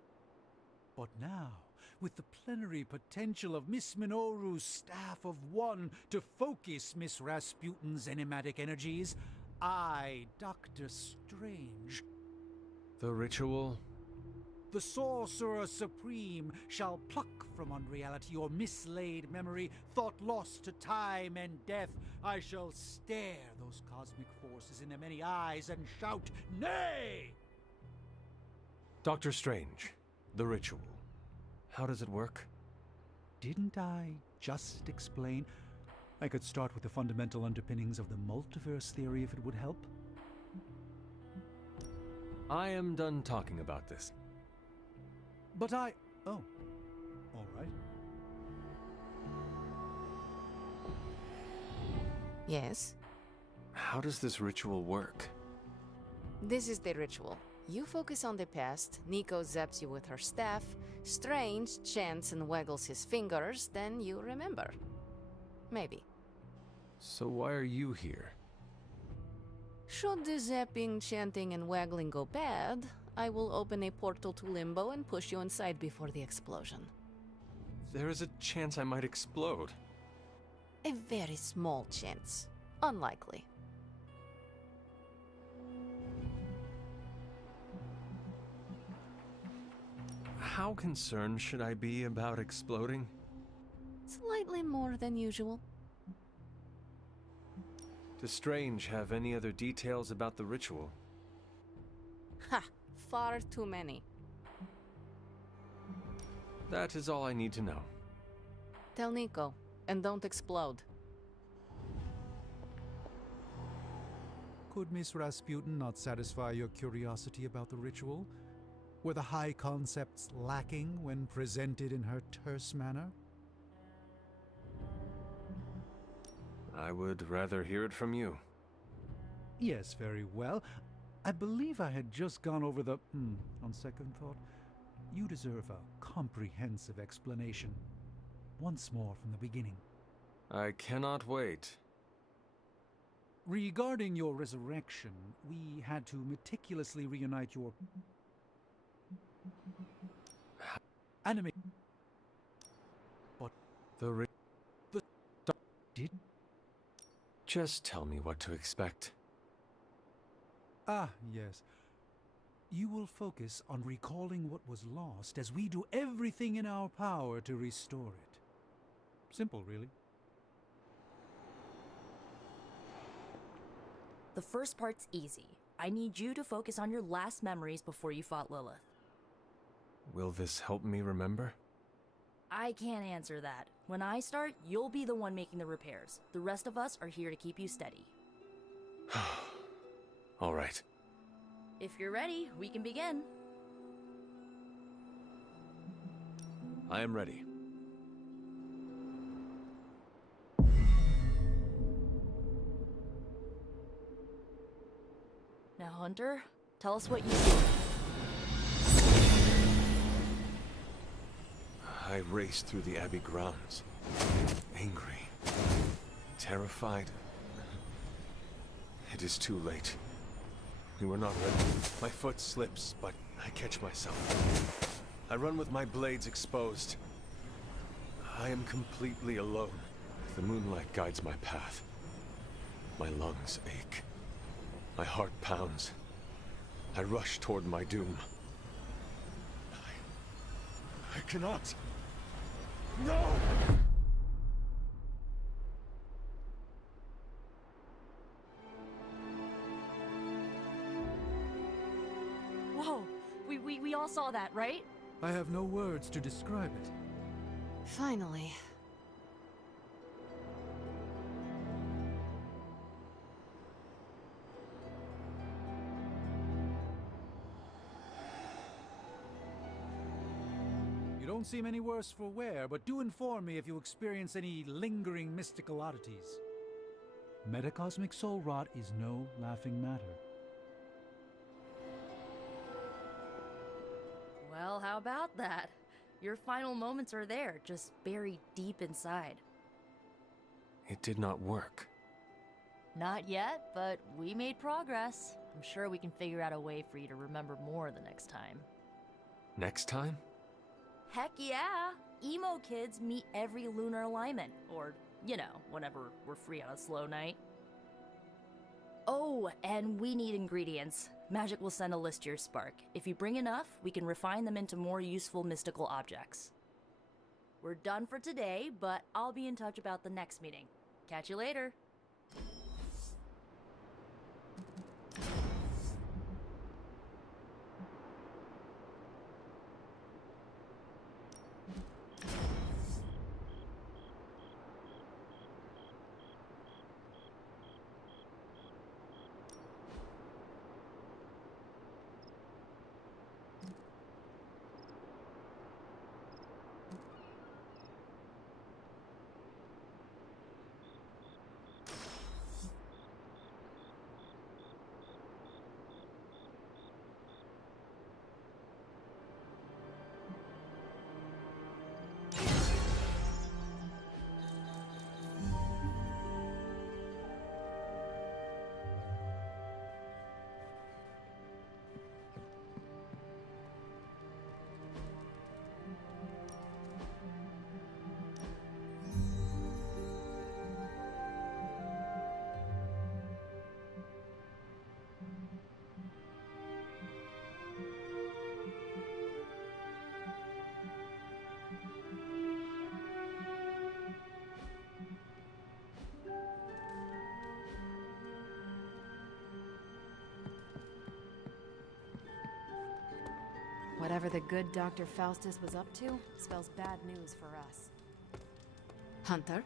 But now, with the plenary potential of Miss Minoru's Staff of One to focus Miss Rasputin's enigmatic energies, I, Dr. Strange... The ritual? The Sorcerer Supreme shall pluck from unreality your mislaid memory, thought lost to time and death. I shall stare those cosmic forces in their many eyes and shout, nay! Dr. Strange, the ritual. How does it work? Didn't I just explain? I could start with the fundamental underpinnings of the multiverse theory if it would help. I am done talking about this. But I... Oh. All right. Yes? How does this ritual work? This is the ritual. You focus on the past, Nico zaps you with her staff, Strange chants and waggles his fingers, then you remember. Maybe. So why are you here? Should the zapping, chanting, and waggling go bad, I will open a portal to Limbo and push you inside before the explosion. There is a chance I might explode. A very small chance. Unlikely. How concerned should I be about exploding? Slightly more than usual. Does Strange have any other details about the ritual? Ha! Far too many. That is all I need to know. Tell Nico, and don't explode. Could Miss Rasputin not satisfy your curiosity about the ritual? Were the high concepts lacking when presented in her terse manner? I would rather hear it from you. Yes, very well. I believe I had just gone over the... on second thought, you deserve a comprehensive explanation. Once more from the beginning. I cannot wait. Regarding your resurrection, we had to meticulously reunite your... anime... But... The did... Just tell me what to expect. Ah, yes. You will focus on recalling what was lost as we do everything in our power to restore it. Simple, really. The first part's easy. I need you to focus on your last memories before you fought Lilith. Will this help me remember? I can't answer that. When I start, you'll be the one making the repairs. The rest of us are here to keep you steady. All right. If you're ready, we can begin. I am ready. Now, Hunter, tell us what you see. I raced through the Abbey grounds. Angry. Terrified. It is too late. We were not ready. My foot slips, but I catch myself. I run with my blades exposed. I am completely alone. The moonlight guides my path. My lungs ache. My heart pounds. I rush toward my doom. I cannot. No! Whoa! We all saw that, right? I have no words to describe it. Finally. You don't seem any worse for wear, but do inform me if you experience any lingering mystical oddities. Metacosmic soul rot is no laughing matter. Well, how about that? Your final moments are there, just buried deep inside. It did not work. Not yet, but we made progress. I'm sure we can figure out a way for you to remember more the next time. Next time? Heck yeah! Emo kids meet every lunar alignment, or, you know, whenever we're free on a slow night. Oh, and we need ingredients. Magic will send a list to your spark. If you bring enough, we can refine them into more useful mystical objects. We're done for today, but I'll be in touch about the next meeting. Catch you later. Whatever the good Dr. Faustus was up to spells bad news for us. Hunter?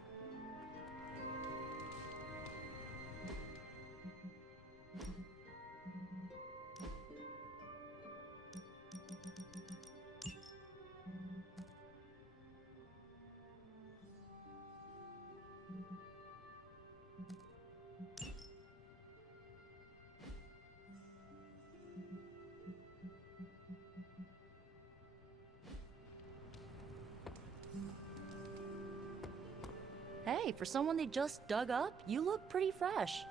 Hey, for someone they just dug up, you look pretty fresh.